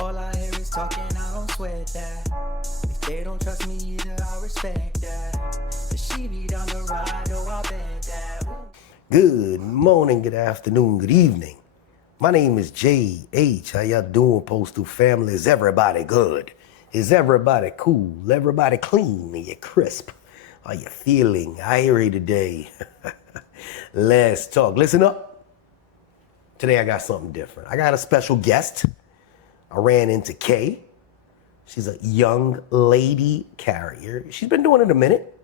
All I hear is talking, I don't sweat that. If they don't trust me either, I respect that. If she be down the ride, oh, I bet that. Ooh. Good morning, good afternoon, good evening. My name is J.H. How y'all doing, Postal family? Is everybody good? Is everybody cool? Everybody clean? Are you crisp? Are you feeling irie today? Let's talk. Listen up. Today I got something different. I got a special guest. I ran into Kay. She's a young lady carrier. She's been doing it a minute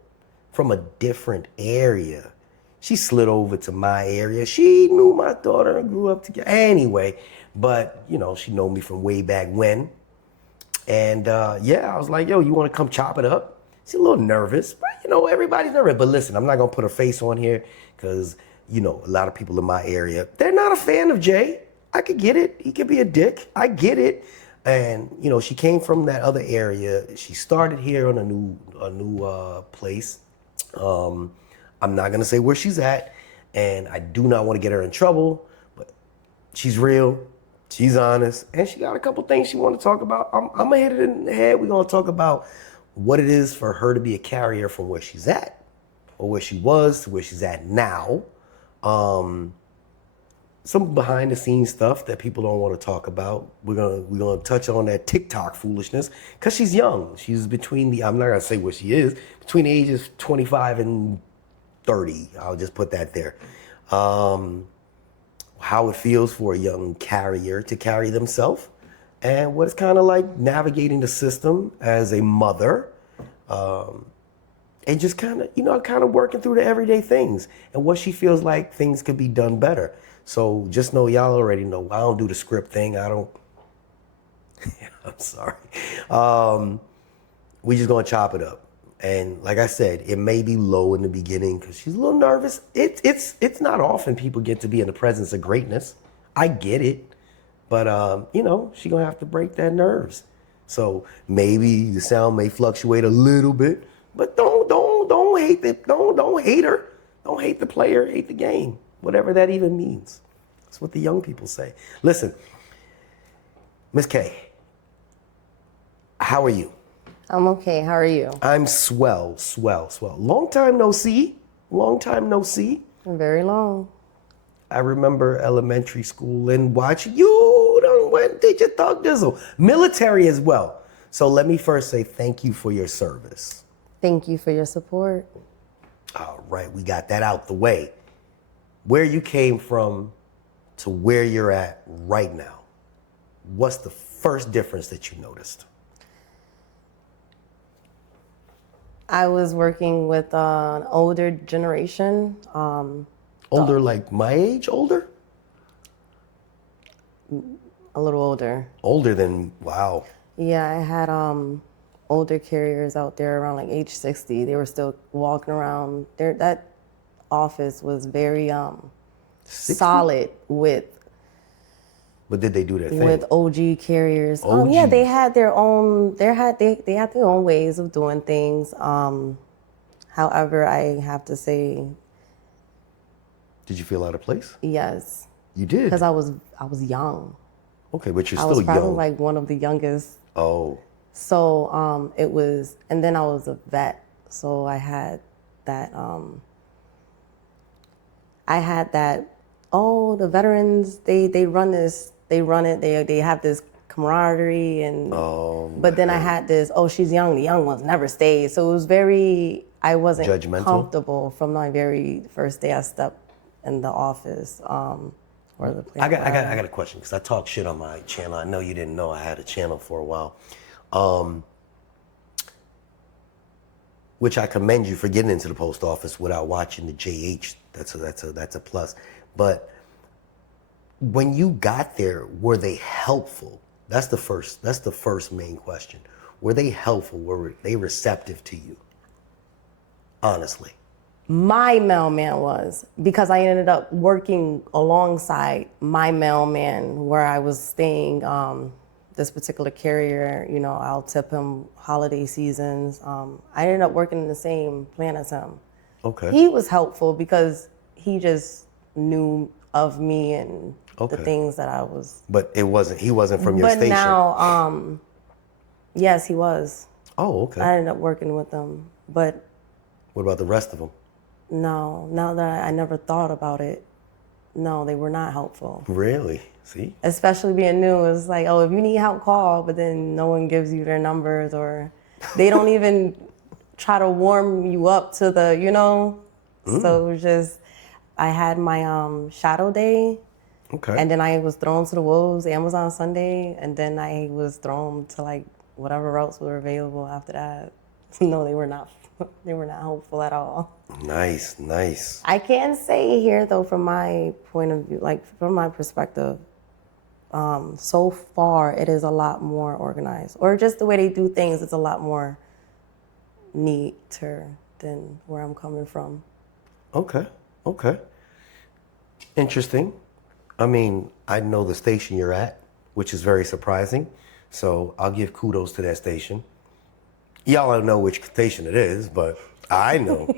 from a different area. She slid over to my area. She knew my daughter and grew up together. Anyway, but you know, she know me from way back when. And I was like, yo, you want to come chop it up? She's a little nervous, but you know, everybody's nervous. But listen, I'm not going to put her face on here because, you know, a lot of people in my area, they're not a fan of Jay. I could get it. He could be a dick. I get it. And, you know, she came from that other area. She started here on a new place. I'm not going to say where she's at, and I do not want to get her in trouble, but she's real, she's honest, and she got a couple things she want to talk about. I'm going to hit it in the head. We're going to talk about what it is for her to be a carrier from where she's at, or where she was to where she's at now. Some behind the scenes stuff that people don't want to talk about. We're gonna touch on that TikTok foolishness because she's young. She's between I'm not gonna say where she is, between the ages 25 and 30. I'll just put that there. How it feels for a young carrier to carry themselves, and what it's kind of like navigating the system as a mother, and just kind of working through the everyday things and what she feels like things could be done better. So just know, y'all already know, I don't do the script thing. I don't. I'm sorry. We just gonna chop it up. And like I said, it may be low in the beginning because she's a little nervous. It's not often people get to be in the presence of greatness. I get it, but you know, she gonna have to break that nerves. So maybe the sound may fluctuate a little bit, but don't hate it. Don't hate her. Don't hate the player. Hate the game. Whatever that even means. That's what the young people say. Listen, Miss K, how are you? I'm okay. How are you? I'm swell. Long time no see. Very long. I remember elementary school and watching you done went did your thug dizzle. Military as well. So let me first say thank you for your service. Thank you for your support. All right, we got that out the way. Where you came from to where you're at right now, what's the first difference that you noticed? I was working with an older generation. Older, like my age, older? A little older. Older than, wow. Yeah, I had older carriers out there around like age 60. They were still walking around. That office was very 60? solid with. But did they do their thing? With OG carriers. OGs. Yeah, they had their own. They had their own ways of doing things. However, I have to say. Did you feel out of place? Yes. You did? Because I was young. Okay, but you're I still was probably young. like one of the youngest. Oh. So it was, and then I was a vet. So I had that. Oh, the veterans, they run this. They run it. They have this camaraderie and. But then I had this. Oh, she's young. The young ones never stay. So it was very. I wasn't judgmental? Comfortable from my very first day I stepped in the office. Or the I got a question because I talk shit on my channel. I know you didn't know I had a channel for a while, which I commend you for getting into the post office without watching the JH. That's a plus. But when you got there, were they helpful? That's the first main question. Were they helpful? Were they receptive to you? Honestly. My mailman was, because I ended up working alongside my mailman where I was staying. This particular carrier, you know, I'll tip him holiday seasons. I ended up working in the same plant as him. Okay. He was helpful because he just knew of me and the things that I was. But he wasn't from your But station. now, yes, he was. Oh, okay. I ended up working with them, but What about the rest of them? no, now that I never thought about it, no, they were not helpful. Really? See? Especially being new, it's like, oh, if you need help, call, but then no one gives you their numbers, or they don't even try to warm you up to the, So it was just, I had my shadow day, Okay. and then I was thrown to the wolves Amazon Sunday, and then I was thrown to like whatever routes were available after that. No, they were not helpful at all. Nice, nice. I can say here though, from my point of view, like from my perspective, so far it is a lot more organized, or just the way they do things, it's a lot more neater than where I'm coming from. Okay, okay. Interesting. I mean, I know the station you're at, which is very surprising. So I'll give kudos to that station. Y'all don't know which station it is, but I know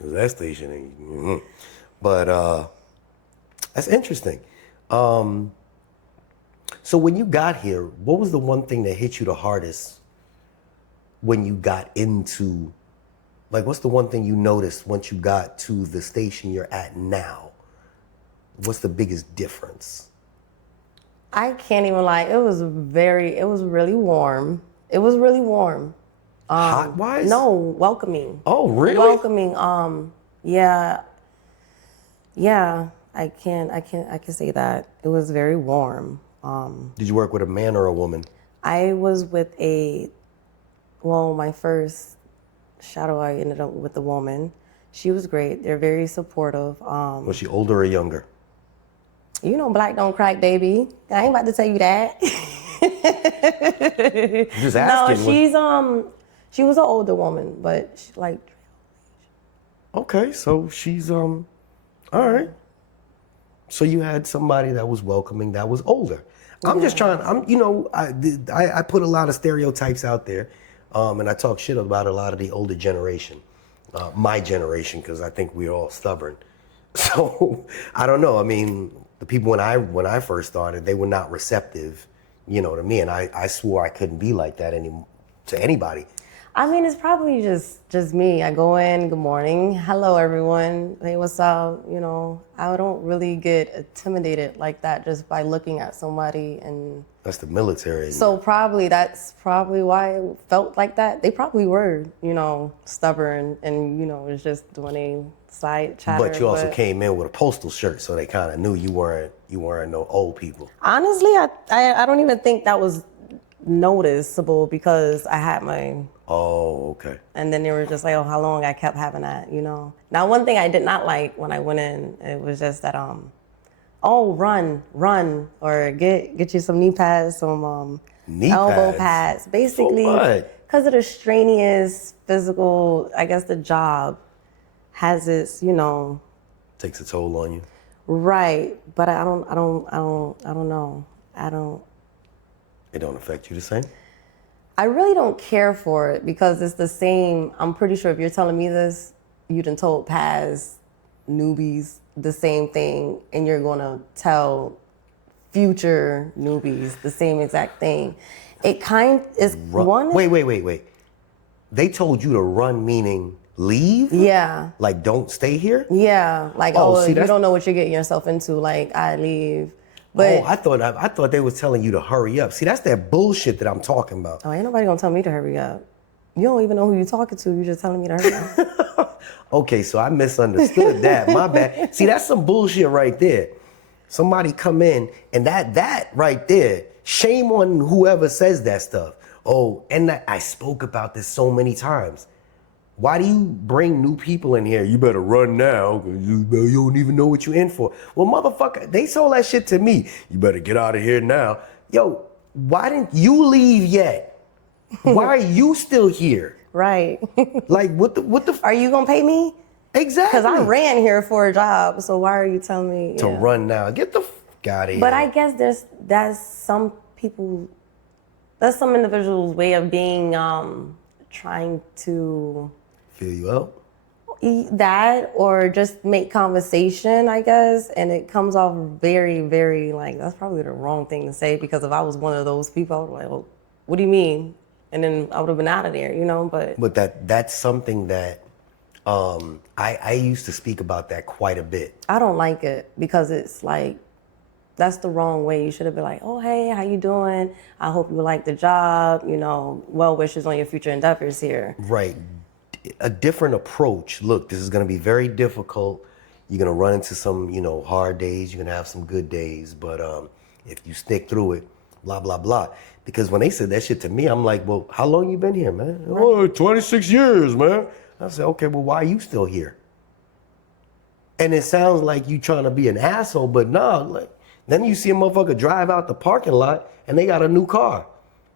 that station. Mm-hmm. But that's interesting. So when you got here, what was the one thing that hit you the hardest when you got into, like, what's the one thing you noticed once you got to the station you're at now? What's the biggest difference? I can't even lie. It was really warm. It was really warm. Hot-wise? No, welcoming. Oh, really? Welcoming. Yeah. I can say that. It was very warm. Did you work with a man or a woman? I was with my first shadow, I ended up with a woman. She was great. They're very supportive. Was she older or younger? You know, black don't crack, baby. I ain't about to tell you that. I'm just asking. No, she was an older woman, but she like. Okay, so she's all right. So you had somebody that was welcoming, that was older. I'm just trying. I put a lot of stereotypes out there, and I talk shit about a lot of the older generation, my generation, because I think we're all stubborn. So I don't know. I mean, the people when I first started, they were not receptive, to me, and I swore I couldn't be like that to anybody. I mean, it's probably just me. I go in, good morning, hello everyone, hey, what's up? I don't really get intimidated like that just by looking at somebody. And that's the military. So that's probably why it felt like that. They probably were, stubborn, and it's just when they side chatter. But you also came in with a postal shirt, so they kind of knew you weren't no old people. Honestly, I don't even think that was noticeable because I had my. Oh, okay. And then they were just like, oh, how long I kept having that, Now, one thing I did not like when I went in, it was just that, run, or get you some knee pads, some elbow pads. Basically, because of the strenuous physical, I guess the job has its, takes a toll on you. Right, but I don't know. It don't affect you the same? I really don't care for it because it's the same. I'm pretty sure if you're telling me this, you done told Paz, newbies, the same thing, and you're gonna tell future newbies the same exact thing. It kind is one. Wait. They told you to run, meaning leave? Yeah. Like don't stay here? Yeah. Like, you don't know what you're getting yourself into. Like, I leave. But, I thought they was telling you to hurry up. See, that's that bullshit that I'm talking about. Oh, ain't nobody gonna tell me to hurry up. You don't even know who you're talking to. You're just telling me to hurry up. Okay, so I misunderstood that. My bad. See, that's some bullshit right there. Somebody come in, and that right there, shame on whoever says that stuff. Oh, and I spoke about this so many times. Why do you bring new people in here? You better run now, because you don't even know what you're in for. Well, motherfucker, they told that shit to me. You better get out of here now. Yo, why didn't you leave yet? Why are you still here? Right. Like, what the? Are you gonna pay me? Exactly. Because I ran here for a job, so why are you telling me? To run now. Get the fuck out of here. But I guess that's some individuals' way of being, trying to... Fill you out? That or just make conversation, I guess, and it comes off very, very like that's probably the wrong thing to say because if I was one of those people, I would be like, well, what do you mean? And then I would have been out of there, you know. But that's something that I used to speak about that quite a bit. I don't like it because it's like that's the wrong way. You should have been like, oh hey, how you doing? I hope you like the job. You know, well wishes on your future endeavors here. Right. A different approach. Look, this is going to be very difficult. You're going to run into some, hard days. You're going to have some good days. But if you stick through it, blah, blah, blah. Because when they said that shit to me, I'm like, well, how long you been here, man? Right. Oh, 26 years, man. I said, okay, well, why are you still here? And it sounds like you trying to be an asshole, but nah, like, then you see a motherfucker drive out the parking lot and they got a new car.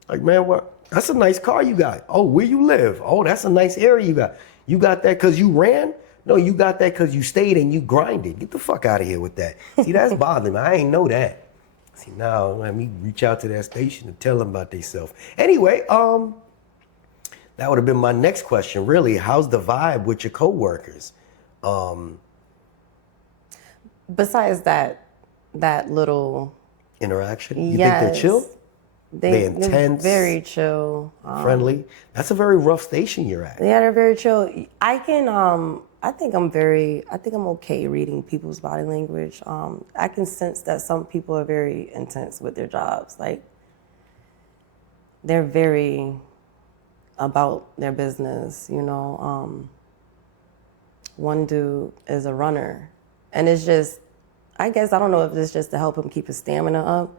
Like, man, what? That's a nice car you got. Oh, where you live? Oh, that's a nice area you got. You got that because you ran? No, you got that because you stayed and you grinded. Get the fuck out of here with that. See, that's bothering me. I ain't know that. See, now let me reach out to that station and tell them about themselves. Anyway, that would have been my next question, really. How's the vibe with your coworkers? Besides that little interaction, you yes. think they're chill? They intense, very chill, friendly. That's a very rough station you're at. Yeah, they're very chill. I think I'm okay reading people's body language. I can sense that some people are very intense with their jobs. Like they're very about their business, One dude is a runner, and it's just. I guess I don't know if it's just to help him keep his stamina up,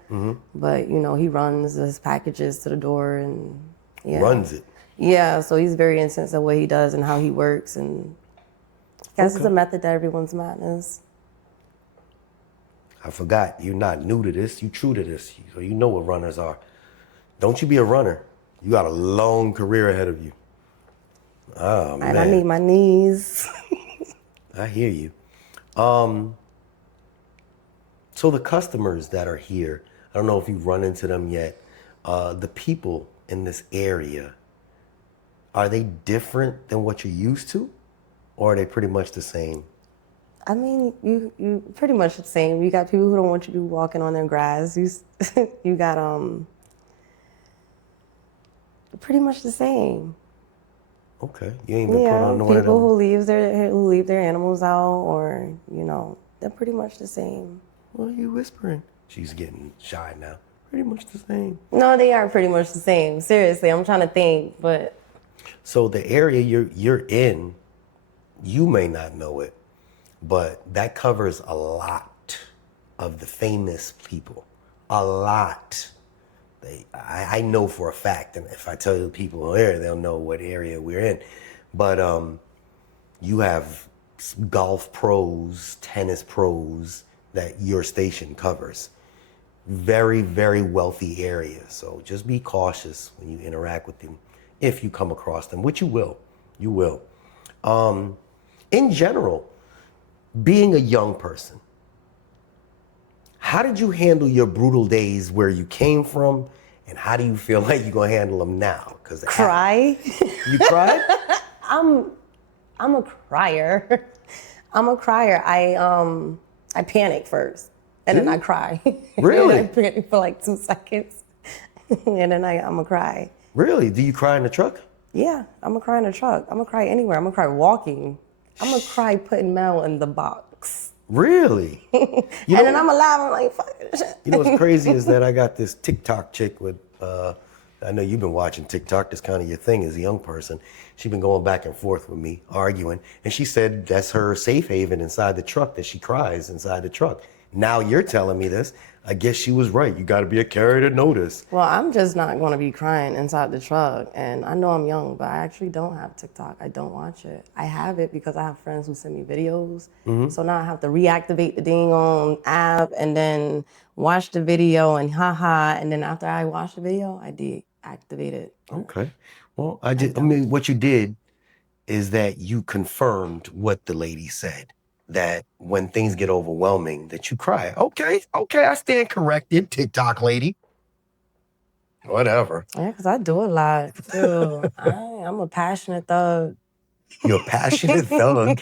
but he runs his packages to the door and runs it. Yeah, so he's very intense at what he does and how he works, and I guess it's a method to everyone's madness. I forgot, you're not new to this, you true to this, so you know what runners are. Don't you be a runner. You got a long career ahead of you. Oh, man. And I need my knees. I hear you. So the customers that are here, I don't know if you've run into them yet, the people in this area, are they different than what you're used to? Or are they pretty much the same? I mean, you pretty much the same. You got people who don't want you to be walking on their grass. You got pretty much the same. Okay, you ain't been put on no one of them. People who leave their animals out, or they're pretty much the same. What are you whispering? She's getting shy now. Pretty much the same. No, they are pretty much the same. Seriously, I'm trying to think, but. So the area you're in, you may not know it, but that covers a lot of the famous people. A lot. I know for a fact, and if I tell the people there, they'll know what area we're in. But you have golf pros, tennis pros, that your station covers. Very, very wealthy areas. So just be cautious when you interact with them, if you come across them, which you will. You will. In general, being a young person, how did you handle your brutal days where you came from, and how do you feel like you're gonna handle them now? Cry. You cried? I'm a crier. I'm a crier. I panic first, and then I cry. Really? I panic for like 2 seconds, and then I'm gonna cry. Really? Do you cry in the truck? Yeah, I'm gonna cry in the truck. I'm gonna cry anywhere. I'm gonna cry walking. I'm gonna cry putting mail in the box. Really? And then I'm alive. I'm like, fuck this shit. You know what's crazy is that I got this TikTok chick with, I know you've been watching TikTok. That's kind of your thing as a young person. She's been going back and forth with me, arguing. And she said that's her safe haven inside the truck, that she cries inside the truck. Now you're telling me this. I guess she was right. You got to be a carrier to notice. Well, I'm just not going to be crying inside the truck. And I know I'm young, but I actually don't have TikTok. I don't watch it. I have it because I have friends who send me videos. So now I have to reactivate the dang on app and then watch the video and haha. And then after I watch the video, I deactivate it. Okay. Well, I mean, what you did is that you confirmed what the lady said. That when things get overwhelming, that you cry. Okay, I stand corrected, TikTok lady. Whatever. Yeah, because I do a lot, too. I'm a passionate thug. You're a passionate thug.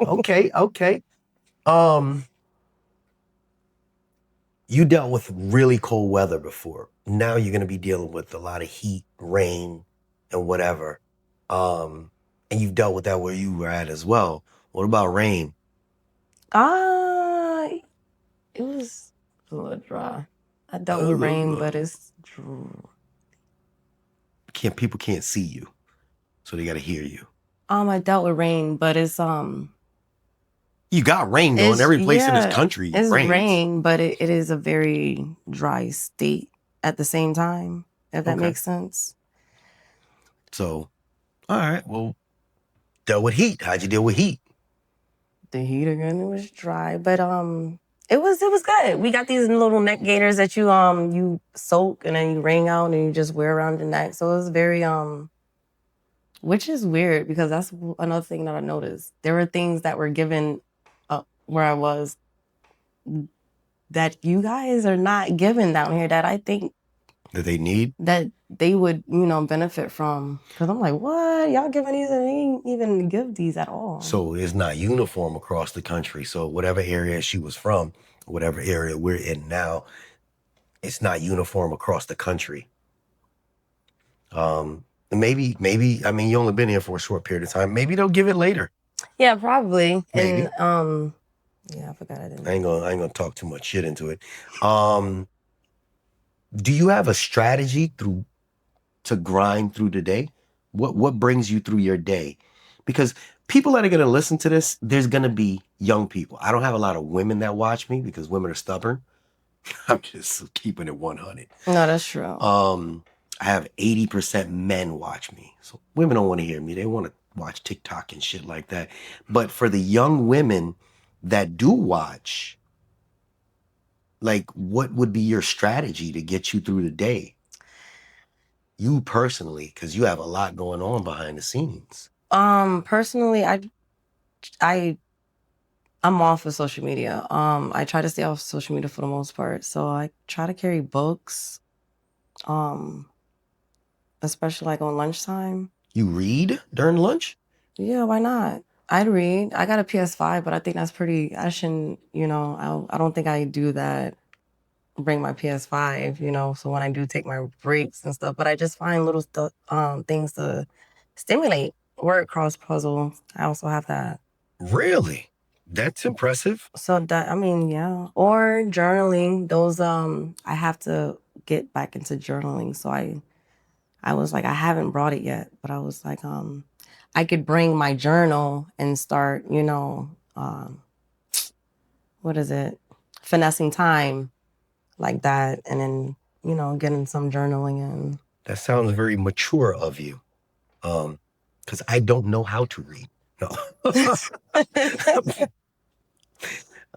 Okay. You dealt with really cold weather before. Now you're gonna be dealing with a lot of heat, rain, and whatever. And you've dealt with that where you were at as well. What about rain? It was a little dry. I dealt with rain, but it's People can't see you, so they gotta hear you. I dealt with rain, but it's You got rain though, in every place in this country. It's rains. rain, but it is a very dry state at the same time, if that makes sense. So, all right, well, dealt with heat. How'd you deal with heat? The heat again, it was dry, but it was good. We got these little neck gaiters that you soak and then you wring out and you just wear around your neck. So it was very which is weird because that's another thing that I noticed. There were things that were given where I was that you guys are not given down here that I think that they need, that they would, benefit from. Because I'm like, what? Y'all giving these and they ain't even give these at all. So it's not uniform across the country. So whatever area she was from, whatever area we're in now, it's not uniform across the country. Maybe, I mean, you only been here for a short period of time. Maybe they'll give it later. Yeah, probably. Maybe. And yeah, I forgot I didn't. I ain't gonna talk too much shit into it. Do you have a strategy to grind through the day? What brings you through your day? Because people that are gonna listen to this, there's gonna be young people. I don't have a lot of women that watch me because women are stubborn. I'm just keeping it 100. No, that's true. I have 80% men watch me. So women don't want to hear me. They want to watch TikTok and shit like that. But for the young women that do watch, like, what would be your strategy to get you through the day? You personally, because you have a lot going on behind the scenes. Personally, I'm off of social media. I try to stay off social media for the most part. So I try to carry books, especially like on lunchtime. You read during lunch? Yeah, why not? I'd read. I got a PS5, but I think that's I shouldn't, I don't think I do that, bring my PS5, so when I do take my breaks and stuff, but I just find little things to stimulate. Word cross puzzle, I also have that. Really? That's impressive. So that, yeah. Or journaling, those, I have to get back into journaling. So I was like, I haven't brought it yet, but I was like, I could bring my journal and start, finessing time like that. And then, getting some journaling in. That sounds very mature of you. Because I don't know how to read. No.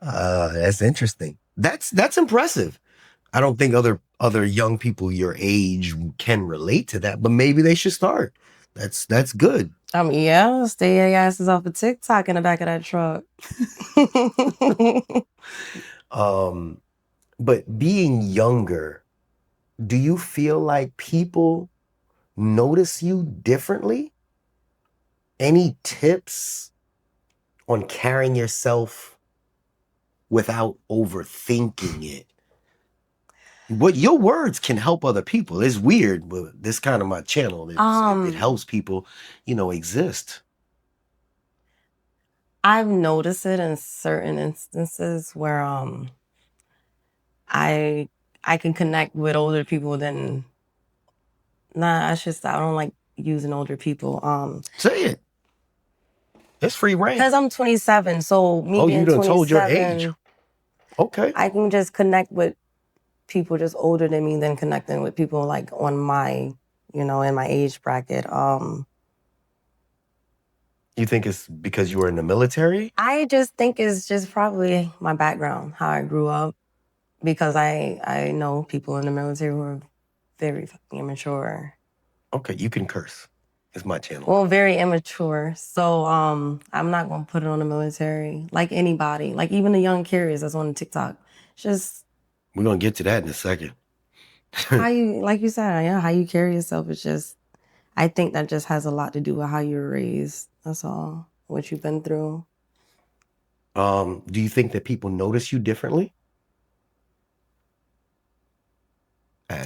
That's interesting. That's impressive. I don't think other young people your age can relate to that, but maybe they should start. That's good. Yeah, stay your asses off of TikTok in the back of that truck. But being younger, do you feel like people notice you differently? Any tips on carrying yourself without overthinking it? What your words can help other people. It's weird, but this kind of my channel. It helps people, exist. I've noticed it in certain instances where I can connect with older people than I don't like using older people. Say it. It's free reign. Because I'm 27, so me being 27. Oh, you done told your age. Okay. I can just connect with people just older than me than connecting with people like on my, in my age bracket. You think it's because you were in the military? I just think it's just probably my background, how I grew up, because I know people in the military who are very fucking immature. Okay, you can curse. It's my channel. Well, very immature. So I'm not gonna put it on the military. Like anybody, like even the young carriers that's on TikTok. Just we're gonna get to that in a second. how you, like you said, how you carry yourself is just, I think that just has a lot to do with how you were raised. That's all. What you've been through. Do you think that people notice you differently?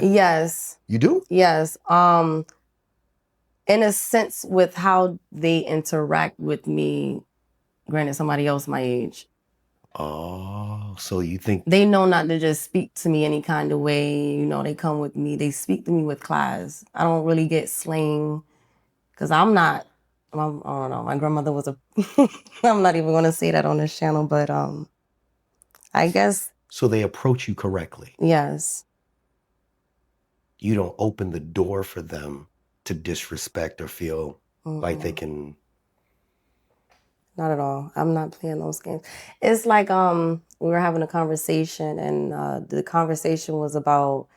Yes. You do? Yes. In a sense, with how they interact with me, granted somebody else my age. Oh, so you think They know not to just speak to me any kind of way. You know, they come with me. They speak to me with class. I don't really get slang because I'm not. I don't know. My grandmother was a. I'm not even going to say that on this channel, but I guess so they approach you correctly? yes. You don't open the door for them to disrespect or feel like they can. Not at all. I'm not playing those games. It's like we were having a conversation, and the conversation was about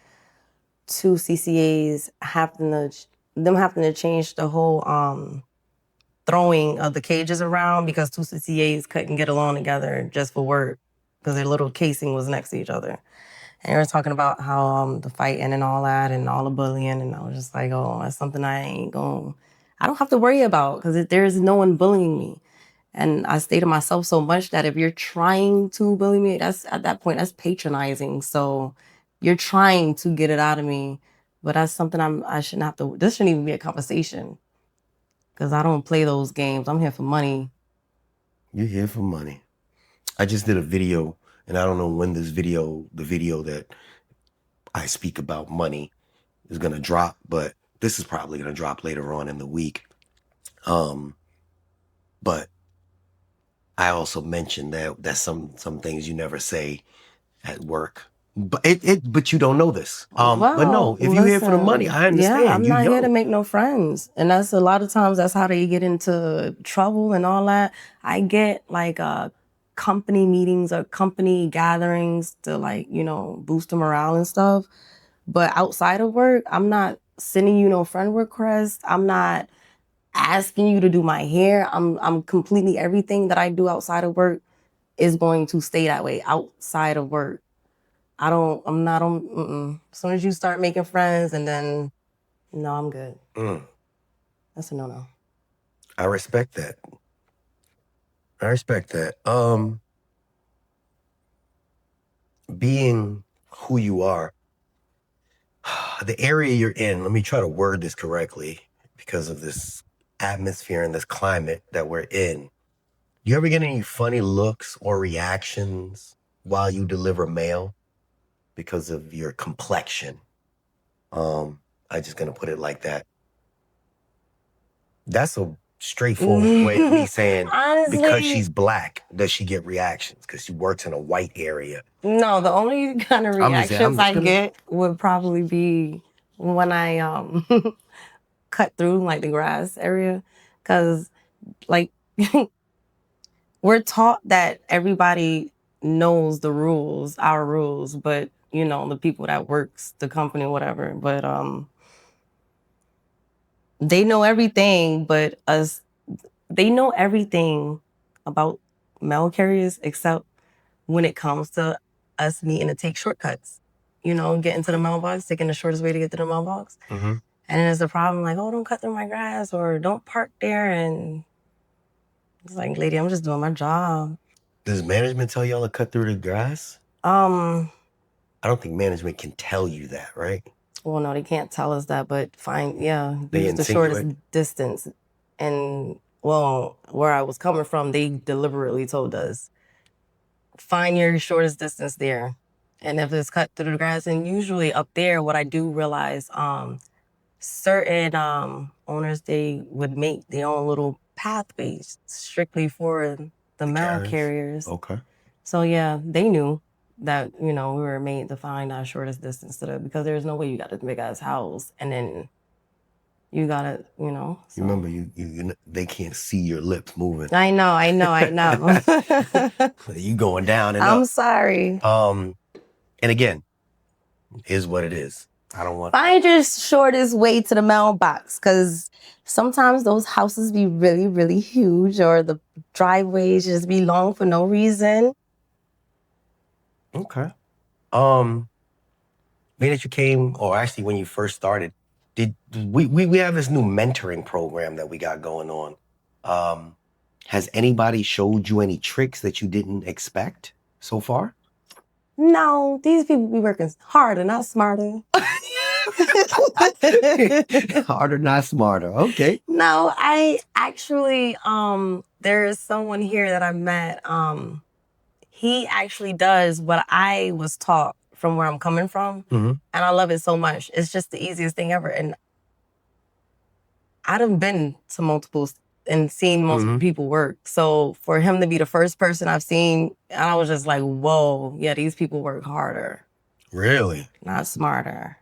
two CCAs having to change the whole throwing of the cages around because two CCAs couldn't get along together just for work because their little casing was next to each other. And they were talking about how the fighting and all that and all the bullying, and I was just like, oh, that's something I don't have to worry about because there's no one bullying me. And I stay to myself so much that if you're trying to bully me, that's at that point, that's patronizing. So you're trying to get it out of me, but that's something I shouldn't have to, this shouldn't even be a conversation because I don't play those games. I'm here for money. You're here for money. I just did a video, and I don't know when the video that I speak about money is going to drop, but this is probably going to drop later on in the week. But I also mentioned that that's some things you never say at work. But but you don't know this. But no, if you're here for the money, I understand. Yeah, I'm you not here to young. make no friends. And that's a lot of times that's how they get into trouble and all that. I get like company meetings or company gatherings to like, boost the morale and stuff. But outside of work, I'm not sending you no friend requests. I'm not asking you to do my hair. I'm completely everything that I do outside of work is going to stay that way outside of work. I'm not on, as soon as you start making friends and then, no, I'm good. That's a no-no. I respect that. Being who you are, the area you're in, let me try to word this correctly because of this atmosphere and this climate that we're in. You ever get any funny looks or reactions while you deliver mail because of your complexion? I'm just gonna put it like that. That's a straightforward way of me saying, Honestly, because she's black, does she get reactions? Because she works in a white area. No, the only kind of reactions I get would probably be when I cut through like the grass area, because like we're taught that everybody knows the rules, our rules, but the people that works the company or whatever, but they know everything, but they know everything about mail carriers except when it comes to us needing to take shortcuts, getting to the mailbox, taking the shortest way to get to the mailbox. Mm-hmm. And then there's a problem like, oh, don't cut through my grass or don't park there. And it's like, lady, I'm just doing my job. Does management tell y'all to cut through the grass? I don't think management can tell you that, right? Well, no, they can't tell us that, but fine, yeah, They use the shortest distance. And well, where I was coming from, they deliberately told us, find your shortest distance there. And if it's cut through the grass, and usually up there, what I do realize, certain owners, they would make their own little pathways strictly for the mail carriers. Okay. So yeah, they knew that, we were made to find our shortest distance to because there's no way you got this big ass house and then you gotta, so. You remember, you they can't see your lips moving. I know. You going down and I'm up. sorry. And again, is what it is. I don't want. Find your shortest way to the mailbox, because sometimes those houses be really, really huge, or the driveways just be long for no reason. Okay. Being that you came, or actually when you first started, we have this new mentoring program that we got going on. Has anybody showed you any tricks that you didn't expect so far? No, these people be working harder, not smarter. Harder, not smarter. Okay. No, I actually, there is someone here that I met. He actually does what I was taught from where I'm coming from. Mm-hmm. And I love it so much. It's just the easiest thing ever. And I done been to multiples and seen multiple people work. So for him to be the first person I've seen, I was just like, whoa, yeah, these people work harder. Really? Not smarter.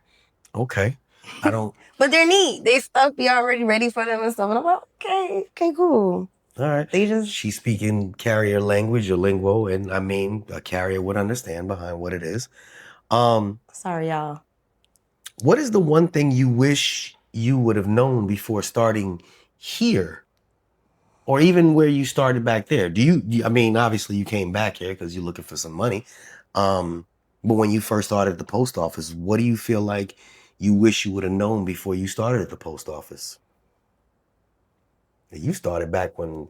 Okay. I don't. But they're neat. They stuff be already ready for them and stuff. And I'm like, okay, cool. All right. They just. She's speaking carrier language or lingo, and I mean, a carrier would understand behind what it is. Sorry, y'all. What is the one thing you wish you would have known before starting here? Or even where you started back there? I mean, obviously you came back here because you're looking for some money. But when you first started at the post office, what do you feel like you wish you would have known before you started at the post office? You started back when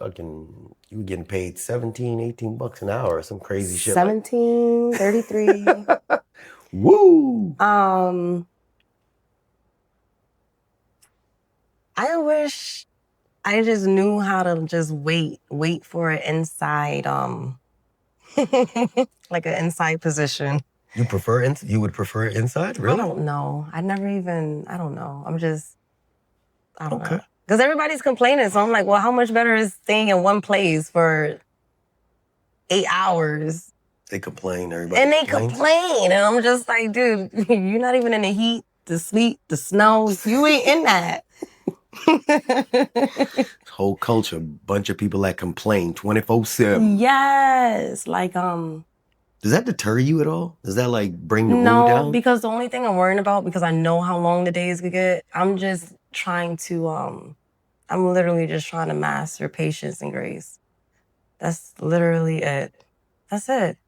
fucking you were getting paid 17, 18 bucks an hour or some crazy shit. 17, 33. Woo! I wish I just knew how to just wait for an inside, like an inside position. You would prefer inside? Really? I don't know. I don't know. I don't Okay. know. Because everybody's complaining. So I'm like, well, how much better is staying in one place for 8 hours? They complain, everybody. And they complains. complain. And I'm just like, dude, you're not even in the heat, the sleet, the snow. You ain't in that. Whole culture, bunch of people that complain 24/7. Yes. Like, Does that deter you at all? Does that like bring the mood no, down? because the only thing I'm worrying about, because I know how long the days could get, I'm just trying to, I'm literally just trying to master patience and grace. That's literally it. That's it.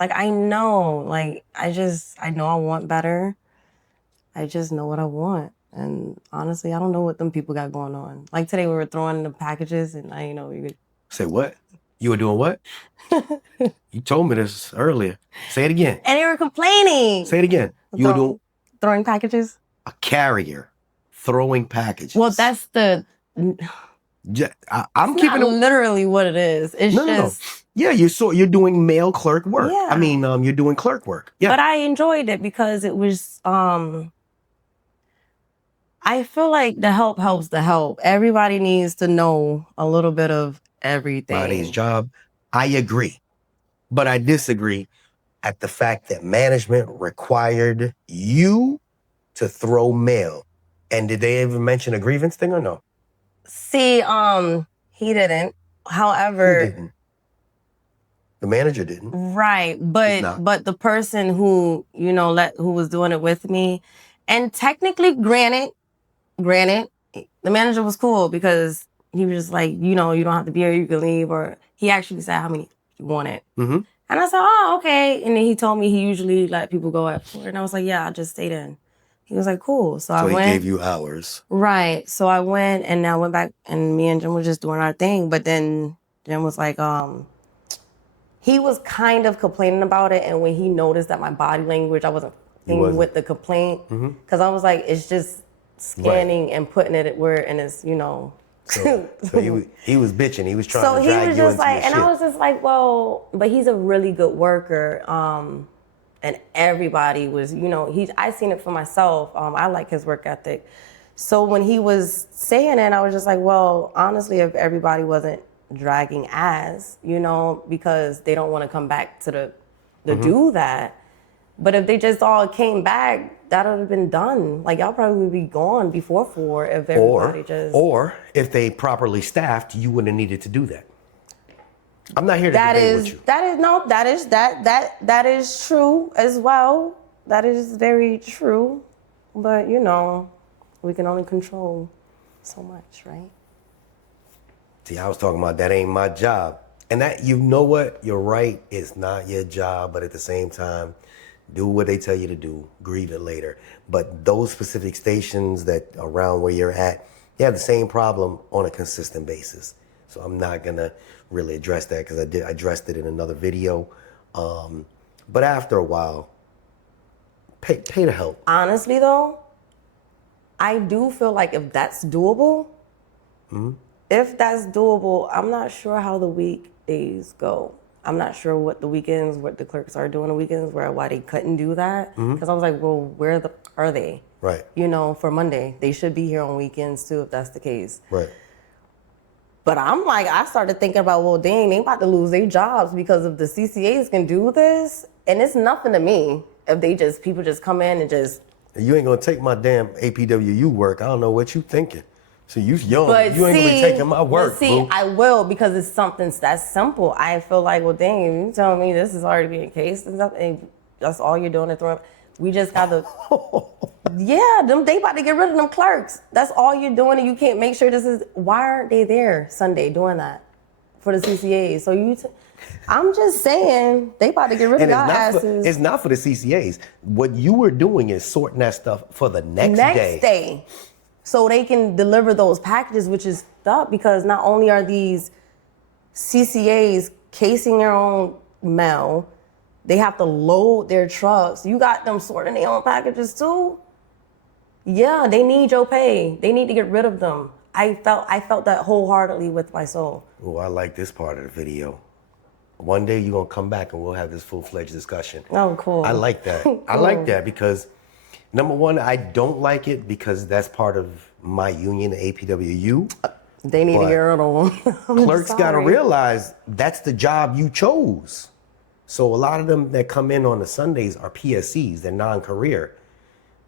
Like, I know, I know I want better. I just know what I want. And honestly, I don't know what them people got going on. Like today we were throwing the packages and I didn't know you could. Say what? You were doing what? You told me this earlier. Say it again. And they were complaining. Say it again. You were doing throwing packages? a carrier throwing packages. Well, that's the... I'm keeping it literally what it is. It's no. Yeah, you're doing mail clerk work. Yeah. I mean, you're doing clerk work. Yeah. But I enjoyed it because it was I feel like the help helps the help. Everybody needs to know a little bit of everything. Body's job. I agree. But I disagree at the fact that management required you to throw mail. And did they ever mention a grievance thing or no? See, he didn't. However, Who didn't? The manager didn't. Right, but the person who who was doing it with me, and technically, granted, the manager was cool because he was just like, you don't have to be here, you can leave, or he actually said how many you wanted. Mm-hmm. And I said, oh, okay. And then he told me he usually let people go at 4, and I was like, yeah, I just stayed in. He was like, cool. So I went. He gave you hours. Right. So I went and I went back and me and Jim were just doing our thing. But then Jim was like, he was kind of complaining about it. And when he noticed that my body language, I wasn't thinking with the complaint. Because I was like, it's just scanning and putting it where, and it's, So he was bitching. He was trying to drag So he was you just into like, your and shit. I was just like, well, but he's a really good worker. And everybody was, I seen it for myself. I like his work ethic. So when he was saying it, I was just like, well, honestly, if everybody wasn't dragging ass, because they don't want to come back to do that. But if they just all came back, that would have been done. Like, y'all probably would be gone before 4 if everybody Or if they properly staffed, you wouldn't have needed to do that. I'm not here to debate with you. That is true as well. That is very true. But, we can only control so much, right? See, I was talking about that ain't my job. And that, you know what? You're right. It's not your job. But at the same time, Do what they tell you to do, grieve it later. But those specific stations that around where you're at, they have the same problem on a consistent basis. So I'm not gonna really address that because I addressed it in another video. But after a while, pay the help. Honestly, though, I do feel like if that's doable, I'm not sure how the weekdays go. I'm not sure what the clerks are doing the weekends, why they couldn't do that. Because I was like, well, where are they? Right. For Monday. They should be here on weekends too, if that's the case. Right. But I'm like, I started thinking about, well, dang, they about to lose their jobs because if the CCAs can do this, and it's nothing to me if people just come in and just. You ain't gonna take my damn APWU work. I don't know what you thinking. So you young, But you ain't gonna be taking my work, boo. I will because it's something that's simple. I feel like, well, dang, you telling me this is already being cased and stuff, and that's all you're doing is throwing. We just got to, yeah, they about to get rid of them clerks. That's all you're doing, and you can't make sure why aren't they there Sunday doing that for the CCAs? So I'm just saying, they about to get rid of y'all asses. It's not for the CCAs. What you were doing is sorting that stuff for the next day. So they can deliver those packages, which is up because not only are these CCAs casing their own mail, they have to load their trucks. You got them sorting their own packages too? Yeah, they need your pay. They need to get rid of them. I felt that wholeheartedly with my soul. Oh, I like this part of the video. One day you're gonna come back and we'll have this full-fledged discussion. Oh, cool. I like that. Cool. I like that because number one, I don't like it because that's part of my union, the APWU. They need to get rid of them. Clerks gotta realize that's the job you chose. So a lot of them that come in on the Sundays are PSCs, they're non-career.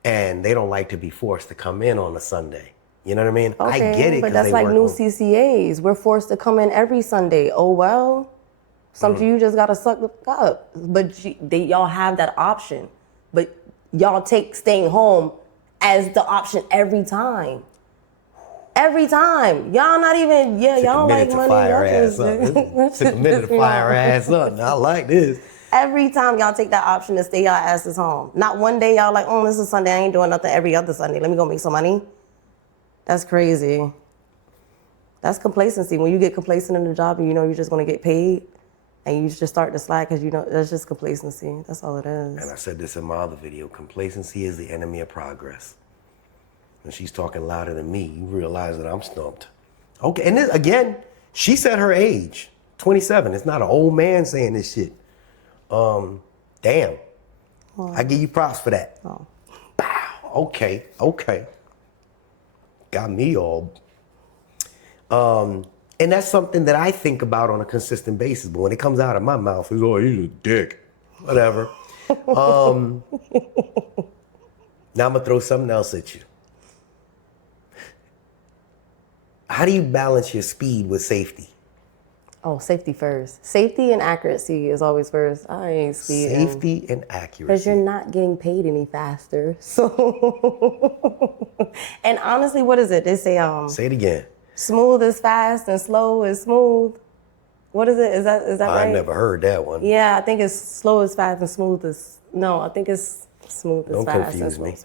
And they don't like to be forced to come in on a Sunday. You know what I mean? Okay, I get it. But that's like new CCAs. We're forced to come in every Sunday. Oh, well. Something you just gotta suck up. But y'all have that option. But y'all take staying home as the option every time. Every time. Y'all not even, y'all don't like money. Took a minute to fire her ass up. I like this. Every time y'all take that option to stay y'all asses home. Not one day y'all like, oh, this is Sunday. I ain't doing nothing every other Sunday. Let me go make some money. That's crazy. That's complacency. When you get complacent in the job and you know you're just gonna get paid, and you just start to slack because you know that's just complacency. That's all it is. And I said this in my other video, complacency is the enemy of progress. When she's talking louder than me, you realize that I'm stumped. Okay, and this, again, she said her age, 27. It's not an old man saying this shit. Damn. Well, I give you props for that. Oh. Bow. Okay. Got me all. And that's something that I think about on a consistent basis. But when it comes out of my mouth, it's, oh, he's a dick. Whatever. Now I'm going to throw something else at you. How do you balance your speed with safety? Oh, safety first. Safety and accuracy is always first. I ain't speeding. Safety and accuracy. Because you're not getting paid any faster. So, and honestly, what is it? They say, say it again. Smooth is fast and slow is smooth. What is it? Is that right? I never heard that one. Yeah, I think it's slow is fast and smooth is, no, I think it's smooth is fast. Don't confuse me.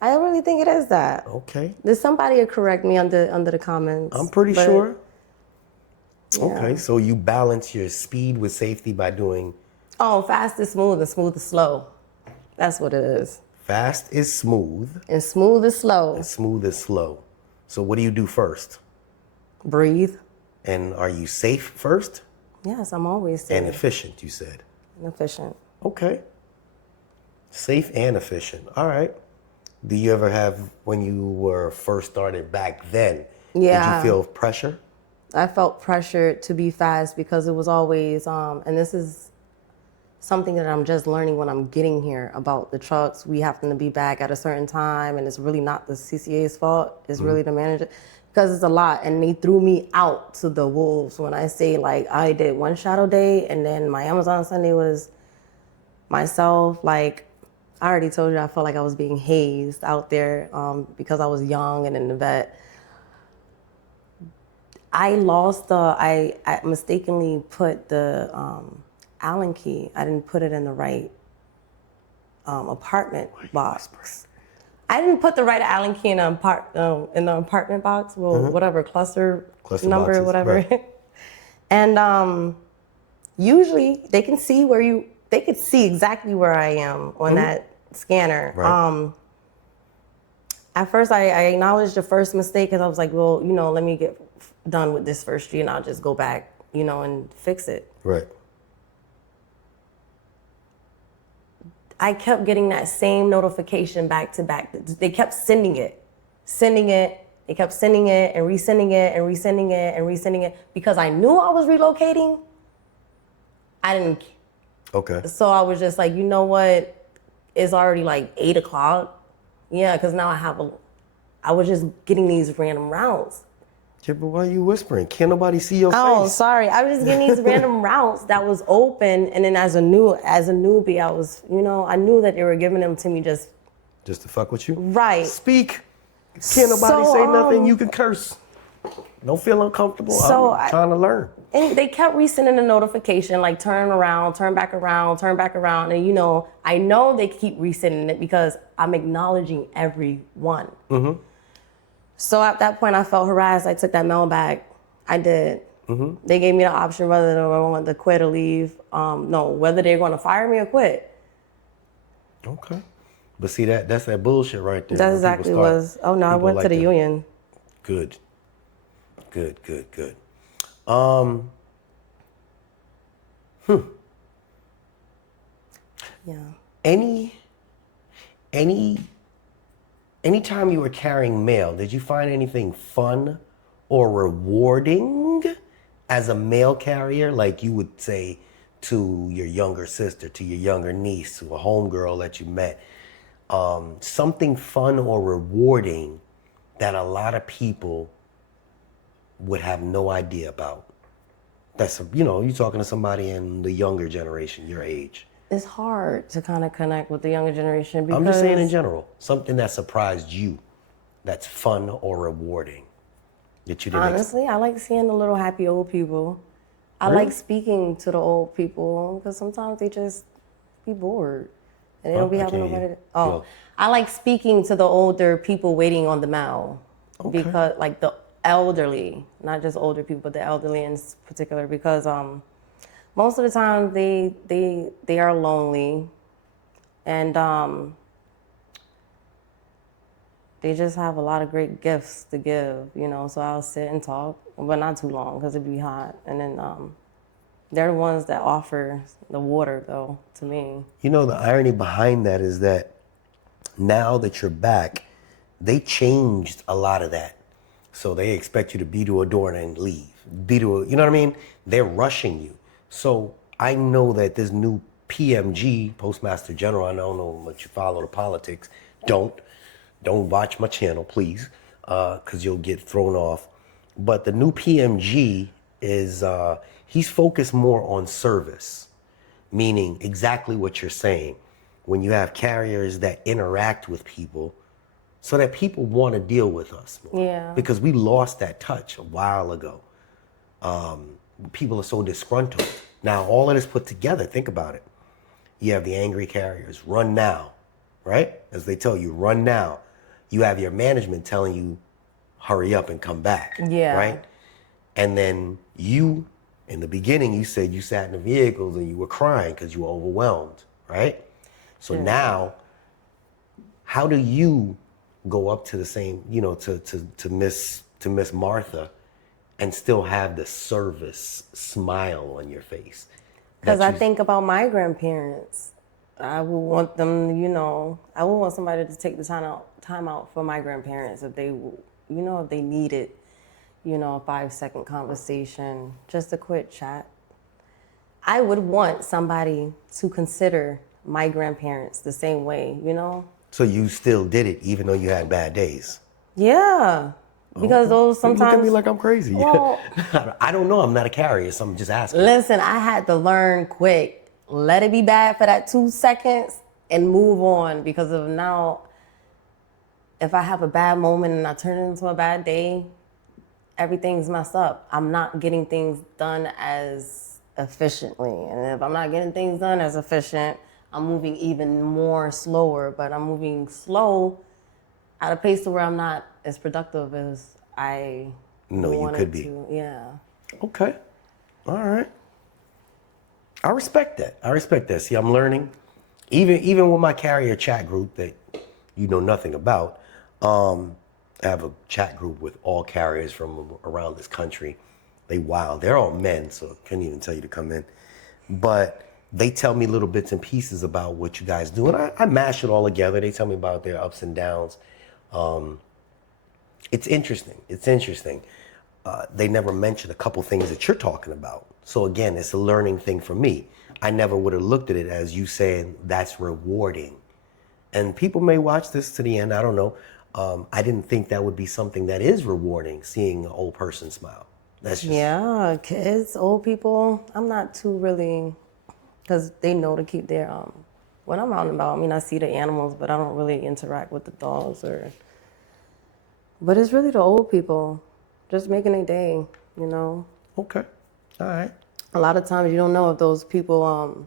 I really think it is that. Okay. There's somebody to correct me under the comments. I'm pretty sure. Yeah. Okay, so you balance your speed with safety by doing... Oh, fast is smooth and smooth is slow. That's what it is. Fast is smooth. And smooth is slow. And smooth is slow. So what do you do first? Breathe. And are you safe first? Yes, I'm always safe. And efficient, you said. And efficient. Okay. Safe and efficient. All right. Do you ever have, when you were first started back then, did you feel pressure? I felt pressured to be fast because it was always, and this is something that I'm just learning when I'm getting here about the trucks. We happen to be back at a certain time, and it's really not the CCA's fault. It's really the manager, because it's a lot. And they threw me out to the wolves when I say, like, I did one shadow day, and then my Amazon Sunday was myself. Like, I already told you, I felt like I was being hazed out there because I was young and in the vet. I mistakenly put the Allen key. I didn't put it in the right apartment box. I didn't put the right Allen key in the apartment box. Well, whatever cluster number, boxes, whatever. right. And usually they can see they could see exactly where I am on that scanner. Right. At first, I acknowledged the first mistake because I was like, well, let me get done with this first G and I'll just go back, and fix it. Right. I kept getting that same notification back to back. They kept sending it. They kept sending it and resending it and resending it and resending it because I knew I was relocating. I didn't. Okay. So I was just like, you know what? It's already like 8 o'clock. Yeah, because now I was just getting these random routes. Yeah, but why are you whispering? Can't nobody see your face? Oh, sorry. I was just getting these random routes that was open. And then as a newbie, I was, I knew that they were giving them to me just to fuck with you? Right. Speak. Can't nobody say nothing. You can curse. Don't feel uncomfortable. I'm trying to learn. And they kept resending the notification, like turn around, turn back around, turn back around. And I know they keep resending it because I'm acknowledging everyone. Mm-hmm. So at that point, I felt harassed. I took that mail back. I did. Mm-hmm. They gave me the option whether I wanted to quit or leave. Whether they're going to fire me or quit. Okay. But see, that's that bullshit right there. That's exactly what it was. Oh, no, I went to the union. Good. Yeah. Anytime you were carrying mail, did you find anything fun or rewarding as a mail carrier? Like you would say to your younger sister, to your younger niece, to a homegirl that you met. Something fun or rewarding that a lot of people would have no idea about. That's, you're talking to somebody in the younger generation, your age. It's hard to kind of connect with the younger generation because... I'm just saying in general, something that surprised you that's fun or rewarding that you didn't Honestly, I like seeing the little happy old people. I like speaking to the old people because sometimes they just be bored and they don't be having nobody to... I like speaking to the older people waiting on the mail because like the elderly, not just older people, but the elderly in particular because most of the time they are lonely and they just have a lot of great gifts to give, so I'll sit and talk, but not too long because it'd be hot. And then they're the ones that offer the water though to me. The irony behind that is that now that you're back, they changed a lot of that. So they expect you to be to a door and leave. You know what I mean? They're rushing you. So I know that this new PMG, Postmaster General, I don't know much you follow the politics. Don't watch my channel, please, because you'll get thrown off. But the new PMG is, he's focused more on service, meaning exactly what you're saying. When you have carriers that interact with people so that people want to deal with us more. Yeah. Because we lost that touch a while ago. People are so disgruntled. Now, all of this put together, think about it. You have the angry carriers, run now, right? As they tell you, run now. You have your management telling you, hurry up and come back, right? And then you, in the beginning, you said you sat in the vehicles and you were crying because you were overwhelmed, right? So now, how do you go up to the same, to Miss Martha and still have the service smile on your face? Because I think about my grandparents. I would want them, I would want somebody to take the time out for my grandparents if they, if they needed, a 5-second conversation, just a quick chat. I would want somebody to consider my grandparents the same way, So you still did it even though you had bad days? Yeah. Because those sometimes... You look at me like I'm crazy. Well, I don't know. I'm not a carrier, so I'm just asking. Listen, I had to learn quick. Let it be bad for that 2 seconds and move on. Because of now, if I have a bad moment and I turn it into a bad day, everything's messed up. I'm not getting things done as efficiently. And if I'm not getting things done as efficient, I'm moving even more slower, but I'm moving slow at a pace to where I'm not as productive as I No, you wanted could be. to. Yeah. Okay. All right. I respect that. I respect that. See, I'm learning. Even with my carrier chat group that you know nothing about, I have a chat group with all carriers from around this country. They're all men, so I couldn't even tell you to come in. But they tell me little bits and pieces about what you guys do, and I mash it all together. They tell me about their ups and downs. It's interesting. It's interesting. They never mention a couple things that you're talking about. So again, it's a learning thing for me. I never would have looked at it as you saying that's rewarding. And people may watch this to the end. I don't know. I didn't think that would be something that is rewarding, seeing an old person smile. That's just Yeah, kids, old people, I'm not too really, because they know to keep their, when I'm out and about, I mean, I see the animals, but I don't really interact with the dogs but it's really the old people just making a day, you know? okay. All right. A lot of times you don't know if those people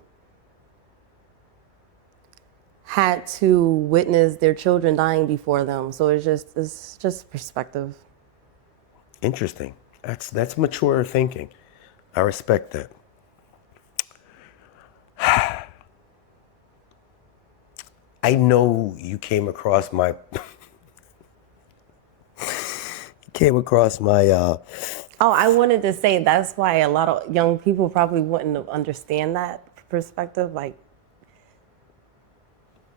had to witness their children dying before them. So it's just perspective. Interesting. That's mature thinking. I respect that. I know you came across my Oh, I wanted to say that's why a lot of young people probably wouldn't understand that perspective. Like,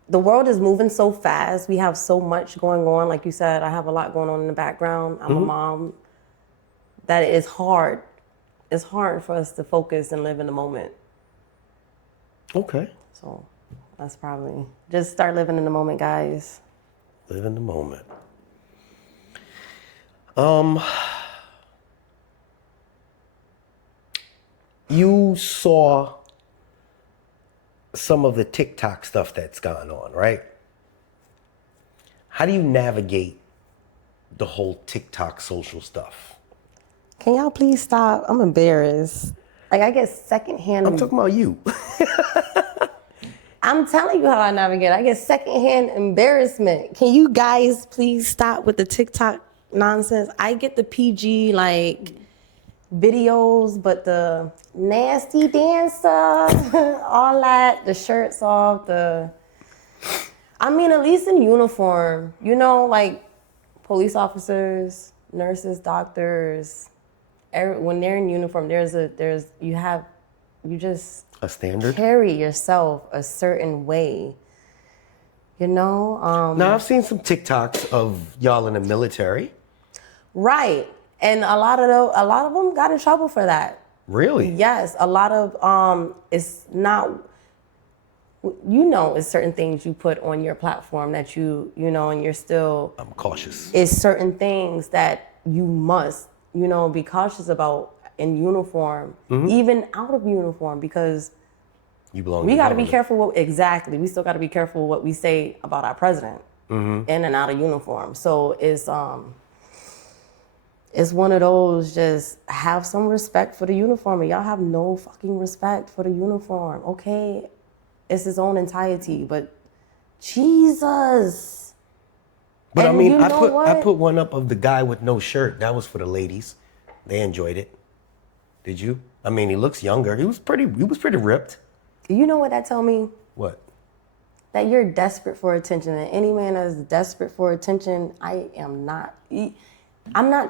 the world is moving so fast. We have so much going on. Like you said, I have a lot going on in the background. I'm a mom. That is hard. It's hard for us to focus and live in the moment. Okay. So that's probably, just start living in the moment, guys. Live in the moment. You saw some of the TikTok stuff that's gone on, right? How do you navigate the whole TikTok social stuff? Can y'all please stop? I'm embarrassed. Like, I get secondhand. I'm talking about you. I'm telling you how I navigate. I get secondhand embarrassment. Can you guys please stop with the TikTok nonsense? I get the PG, like, videos, but the nasty dancer, all that, the shirts off, I mean, at least in uniform, you know, like police officers, nurses, doctors, when they're in uniform, you just A standard? carry yourself a certain way, you know? Now, I've seen some TikToks of y'all in the military. Right. And a lot of them got in trouble for that. Really? Yes, a lot of it's not, you know, it's certain things you put on your platform that you know, and you're still, I'm cautious. it's certain things that you must, you know, be cautious about in uniform, even out of uniform, because You belong. we to got to be government. careful exactly. We still got to be careful what we say about our president in and out of uniform. So it's one of those, just have some respect for the uniform. And y'all have no fucking respect for the uniform, okay? It's his own entirety, but Jesus. But I And mean, you know I what? put one up of the guy with no shirt. That was for the ladies. They enjoyed it. Did you? I mean, he looks younger. He was pretty ripped. You know what that tell me? What? That you're desperate for attention. And any man that is desperate for attention, I'm not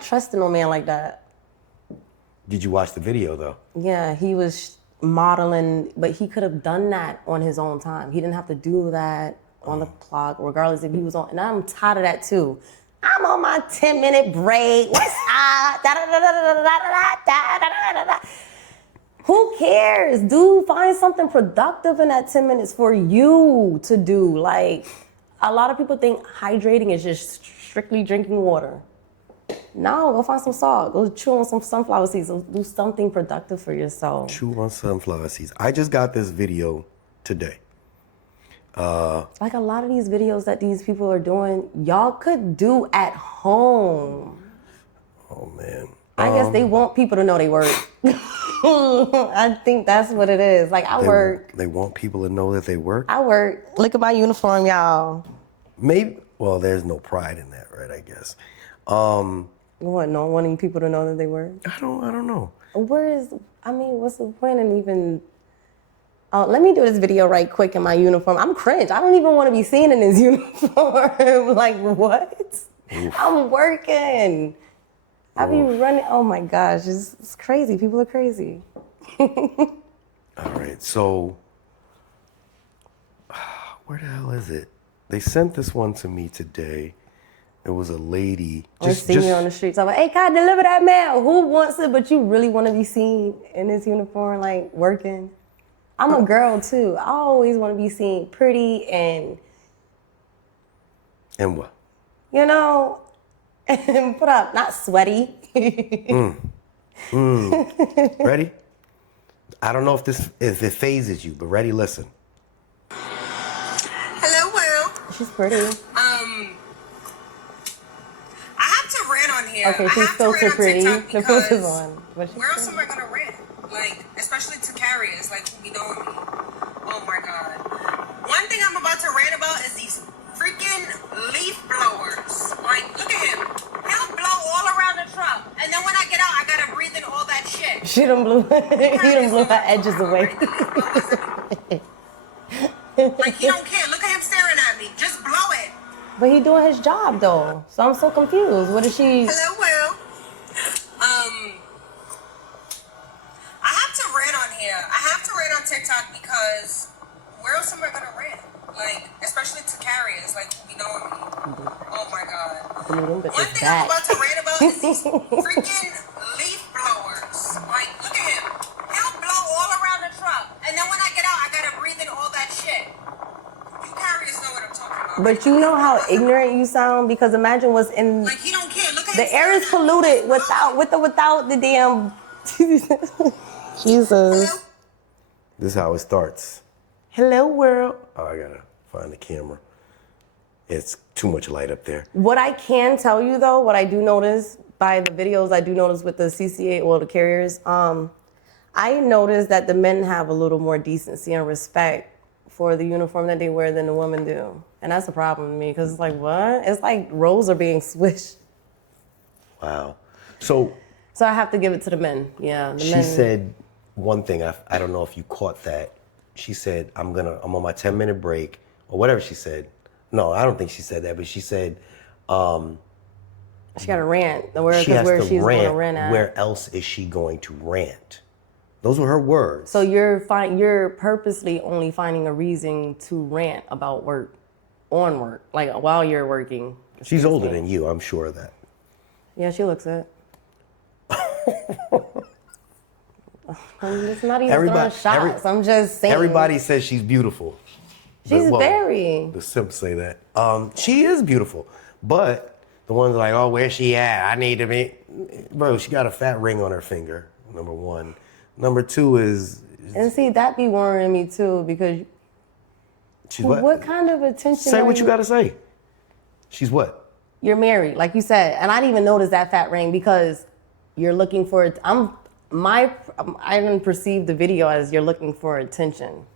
trusting no man like that. Did you watch the video though? Yeah, he was modeling, but he could have done that on his own time. He didn't have to do that on the clock, regardless if he was on. And I'm tired of that too. I'm on my 10-minute break. What's up? Who cares? Dude, find something productive in that 10 minutes for you to do. Like, a lot of people think hydrating is just strictly drinking water. No, go find some salt. Go chew on some sunflower seeds. Go do something productive for yourself. Chew on sunflower seeds. I just got this video today. Like a lot of these videos that these people are doing, y'all could do at home. Oh man. I guess they want people to know they work. I think that's what it is. Like, I work. They want people to know that they work? I work. Look at my uniform, y'all. Maybe, well, there's no pride in that, right, I guess. What, not wanting people to know that they work? I don't know. What's the point in even... Oh, let me do this video right quick in my uniform. I'm cringe. I don't even want to be seen in this uniform. Like, what? Oof. I'm working. I be running. Oh my gosh, it's crazy. People are crazy. All right, so where the hell is it? They sent this one to me today. It was a lady. I see you on the streets. I'm like, hey, can I deliver that mail? Who wants it? But you really want to be seen in this uniform, like working? I'm a girl too. I always want to be seen pretty and. And what? You know, and put up, not sweaty. Ready? I don't know if it phases you, but ready, listen. Hello, Will. She's pretty. I have to rant on here. Okay, she's filter pretty. The filter's on. Where else am I gonna rant? Like, especially to carriers, like who be knowing me. Oh my god. One thing I'm about to rant about is these freaking leaf blowers. Like, look at him. He'll blow all around the truck, and then when I get out, I gotta breathe in all that shit. She done blew. He done blew her edges away. Like, he don't care. Look at him staring at me. Just blow it. But he doing his job though, so I'm so confused. What is she? Hello, Will. I have to rant on here. I have to rant on TikTok because where else am I gonna rant? Like, especially to carriers, like who be knowing me. Oh my god. One thing I'm about to rant about is these freaking leaf blowers. Like, look at him. He'll blow all around the truck, and then when I get out, I gotta breathe in all that shit. You carriers know what I'm talking about. But you know how ignorant you sound, because imagine what's in. Like, he don't care. Look at the air is polluted without the damn. Jesus. This is how it starts. Hello, world. Oh, I gotta find the camera. It's too much light up there. What I can tell you though, what I do notice by the videos, I do notice with the CCA, well, the carriers, I notice that the men have a little more decency and respect for the uniform that they wear than the women do. And that's a problem to me, because it's like, what? It's like roles are being switched. Wow. So I have to give it to the men. Yeah. She said one thing, I don't know if you caught that. She said, I'm on my 10-minute break, or whatever she said. No, I don't think she said that, but she said, she got to rant. She has where to she's rant. Going to rant at. Where else is she going to rant? Those were her words. So you're purposely only finding a reason to rant about work, on work, like while you're working. She's older than you, I'm sure of that. Yeah, she looks it. I'm just not even throwing shots. I'm just saying. Everybody says she's beautiful. She's very. The simps say that. She is beautiful. But the ones like, oh, where's she at? I need to be. Bro, she got a fat ring on her finger, number one. Number two is. And see, that be worrying me too, because. She's what? What kind of attention? Say what you got to say. She's what? You're married, like you said. And I didn't even notice that fat ring because you're looking for it. I didn't perceive the video as you're looking for attention.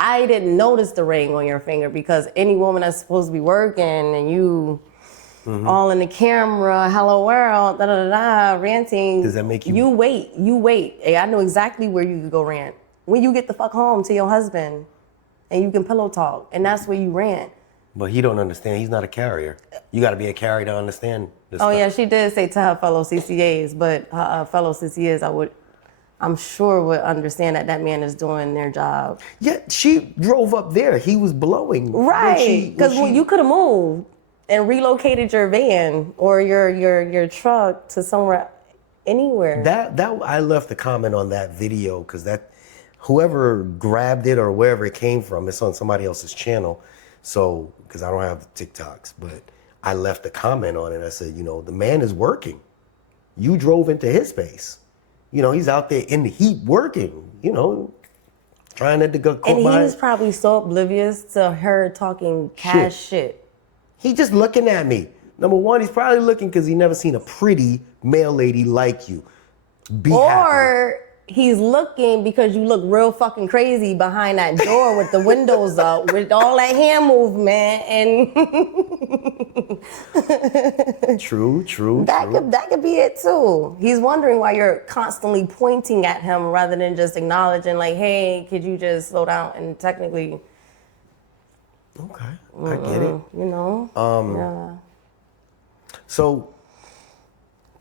I didn't notice the ring on your finger because any woman that's supposed to be working and you all in the camera, hello world, da da da, ranting. Does that make you? You wait. Hey, I know exactly where you could go rant. When you get the fuck home to your husband and you can pillow talk, and that's where you rant. But he don't understand. He's not a carrier. You got to be a carrier to understand this Oh stuff. yeah, she did say to her fellow CCAs, but her fellow CCAs, I'm sure would understand that man is doing their job. Yeah, she drove up there. He was blowing. Right, because you could have moved and relocated your van or your truck to somewhere, anywhere. That I left a comment on that video because that whoever grabbed it or wherever it came from, it's on somebody else's channel. So, because I don't have the TikToks, but I left a comment on it. I said, the man is working. You drove into his space. He's out there in the heat working, trying to go. And he's probably so oblivious to her talking cash shit. He just looking at me. Number one, he's probably looking because he never seen a pretty male lady like you. Be happy. Or he's looking because you look real fucking crazy behind that door with the windows up with all that hand movement and True. that could be it too. He's wondering why you're constantly pointing at him rather than just acknowledging like, hey, could you just slow down? And technically, Okay, I get it. you know, yeah. So,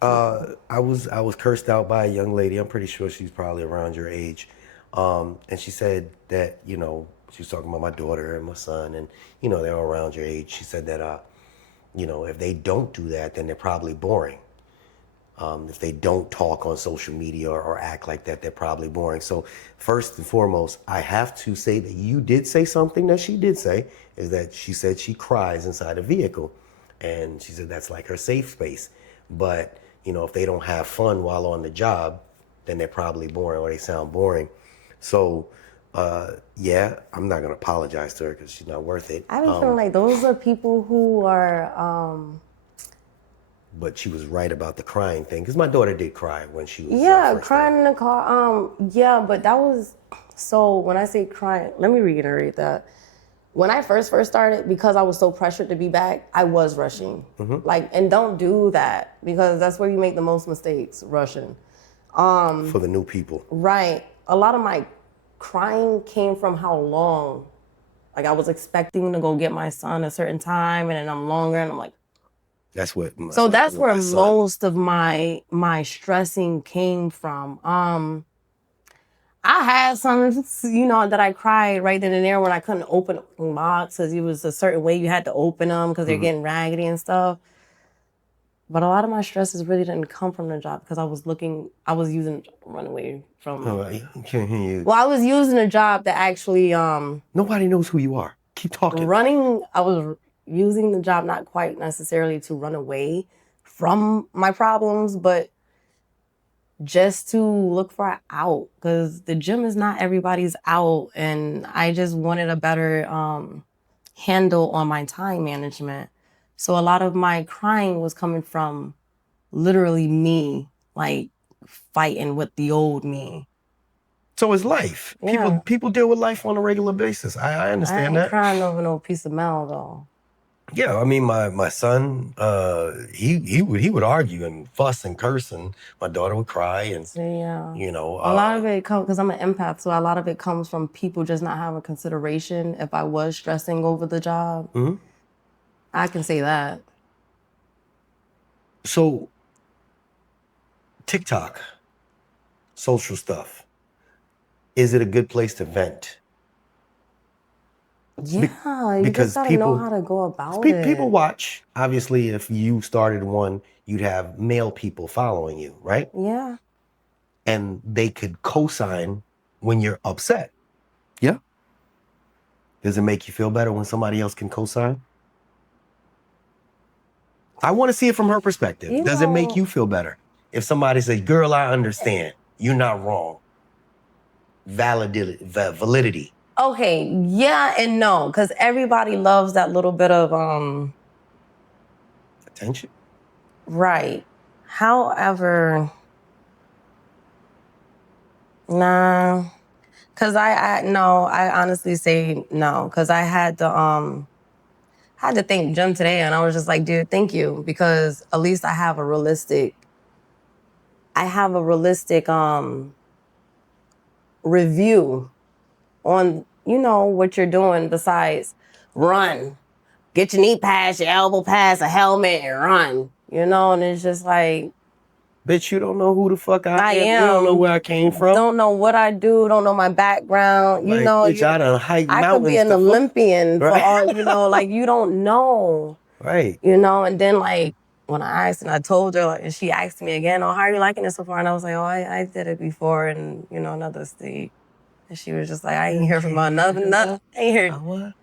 I was cursed out by a young lady. I'm pretty sure she's probably around your age, and she said that she was talking about my daughter and my son, and they're all around your age. She said that if they don't do that, then they're probably boring. If they don't talk on social media or act like that, they're probably boring. So first and foremost, I have to say that you did say something that she did say, is that she said she cries inside a vehicle. And she said that's like her safe space. But, if they don't have fun while on the job, then they're probably boring or they sound boring. So, yeah, I'm not going to apologize to her because she's not worth it. I be feeling like those are people who are... But she was right about the crying thing, because my daughter did cry when she was first crying in the car. Yeah, but that was, so when I say crying, let me reiterate that. When I first started, because I was so pressured to be back, I was rushing. And don't do that, because that's where you make the most mistakes, rushing. For the new people. Right. A lot of my crying came from how long. Like I was expecting to go get my son a certain time, and then I'm longer, and I'm like, that's where most of my stressing came from. I had some, that I cried right then and there when I couldn't open a box because it was a certain way you had to open them because they're getting raggedy and stuff. But a lot of my stresses really didn't come from the job because I was using run away from. Oh, I can't hear you. Well, I was using a job that actually. Nobody knows who you are. Keep talking. I was using the job not quite necessarily to run away from my problems, but just to look for an out, because the gym is not everybody's out, and I just wanted a better handle on my time management. So a lot of my crying was coming from literally me, like fighting with the old me. So it's life. Yeah. People deal with life on a regular basis. I understand that. I ain't crying over no piece of mail though. Yeah, I mean, my son, he would argue and fuss and curse, and my daughter would cry, and Yeah. a lot of it comes because I'm an empath, so a lot of it comes from people just not having consideration. If I was stressing over the job, I can say that. So, TikTok, social stuff, is it a good place to vent? Yeah, you because just gotta people know how to go about it. People watch. Obviously, if you started one, you'd have male people following you, right? Yeah. And they could co-sign when you're upset. Yeah. Does it make you feel better when somebody else can co-sign? I want to see it from her perspective. Does it make you feel better if somebody says, "Girl, I understand. You're not wrong." Validity. Okay, yeah and no, because everybody loves that little bit of attention. Right. However, nah, because I honestly say no, because I had to thank Jim today, and I was just like, dude, thank you, because at least I have a realistic review on what you're doing besides run, get your knee pads, your elbow pads, a helmet, and run. And it's just like, bitch, you don't know who the fuck I am. am. You don't know where I came from. Don't know what I do. Don't know my background. Bitch, I done hiked mountains. I could be an Olympian for all, like, you don't know. Right. And then, like, when I asked and I told her, like, and she asked me again, oh, how are you liking it so far? And I was like, oh, I did it before in, another state. And she was just like, I ain't hear from her nothing. I ain't hear. What?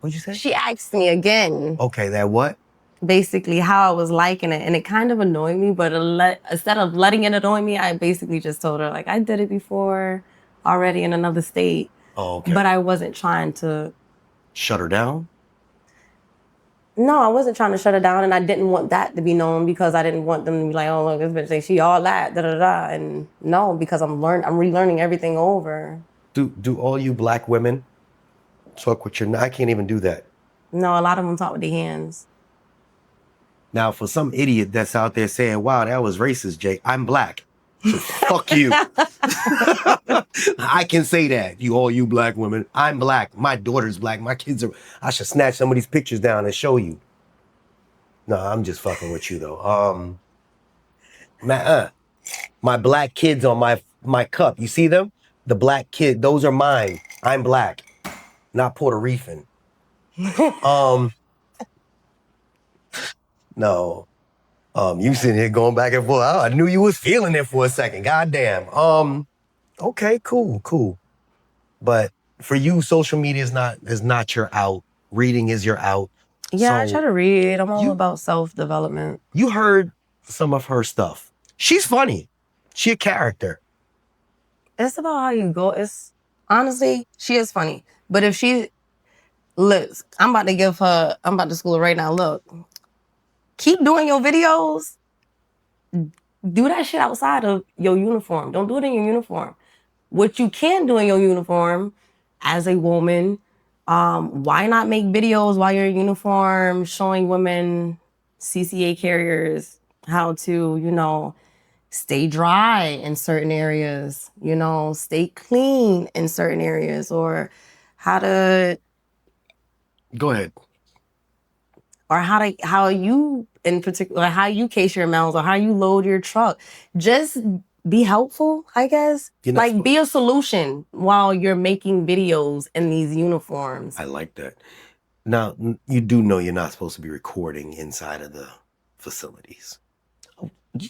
What'd you say? She asked me again. Okay, that what? Basically how I was liking it. And it kind of annoyed me, but instead of letting it annoy me, I basically just told her, like, I did it before already in another state. Oh, okay. But I wasn't trying to... Shut her down? No, I wasn't trying to shut her down, and I didn't want that to be known because I didn't want them to be like, oh, look, this bitch say she all that, da da da. And no, because I'm relearning everything over. Do all you black women talk with your? I can't even do that. No, a lot of them talk with their hands. Now, for some idiot that's out there saying, "Wow, that was racist, Jay," I'm black. So fuck you. I can say that. All you black women. I'm black. My daughter's black. My kids are. I should snatch some of these pictures down and show you. No, I'm just fucking with you though. My black kids on my cup. You see them? The black kid. Those are mine. I'm black, not Puerto Rican. No. You sitting here going back and forth. Oh, I knew you was feeling it for a second. Goddamn. Okay, cool. But for you, social media is not your out. Reading is your out. Yeah, I So try to read. I'm all about self-development. you heard some of her stuff. She's funny. She a character. It's about how you go. Honestly, she is funny. But if look, I'm about to school her right now. Look, keep doing your videos. Do that shit outside of your uniform. Don't do it in your uniform. What you can do in your uniform as a woman, why not make videos while you're in uniform showing women, CCA carriers, how to, stay dry in certain areas, stay clean in certain areas, or how to... Go ahead. Or how you, in particular, how you case your mails or how you load your truck. Just be helpful, I guess. Be a solution while you're making videos in these uniforms. I like that. Now, you do know you're not supposed to be recording inside of the facilities.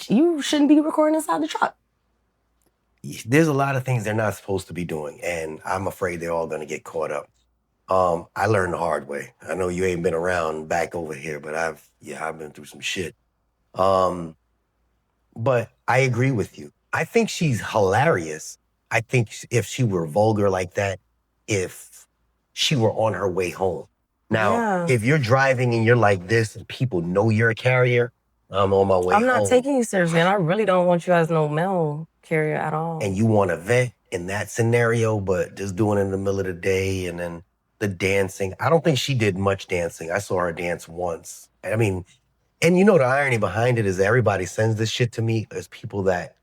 You shouldn't be recording inside the truck. There's a lot of things they're not supposed to be doing, and I'm afraid they're all going to get caught up. I learned the hard way. I know you ain't been around back over here, but I've been through some shit. But I agree with you. I think she's hilarious. I think if she were vulgar like that, if she were on her way home. Now, if you're driving and you're like this and people know you're a carrier, I'm on my way home. I'm not taking you seriously, and I really don't want you as no mail carrier at all. And you want to vent in that scenario, but just doing it in the middle of the day and then the dancing. I don't think she did much dancing. I saw her dance once. I mean, and the irony behind it is everybody sends this shit to me. There's people that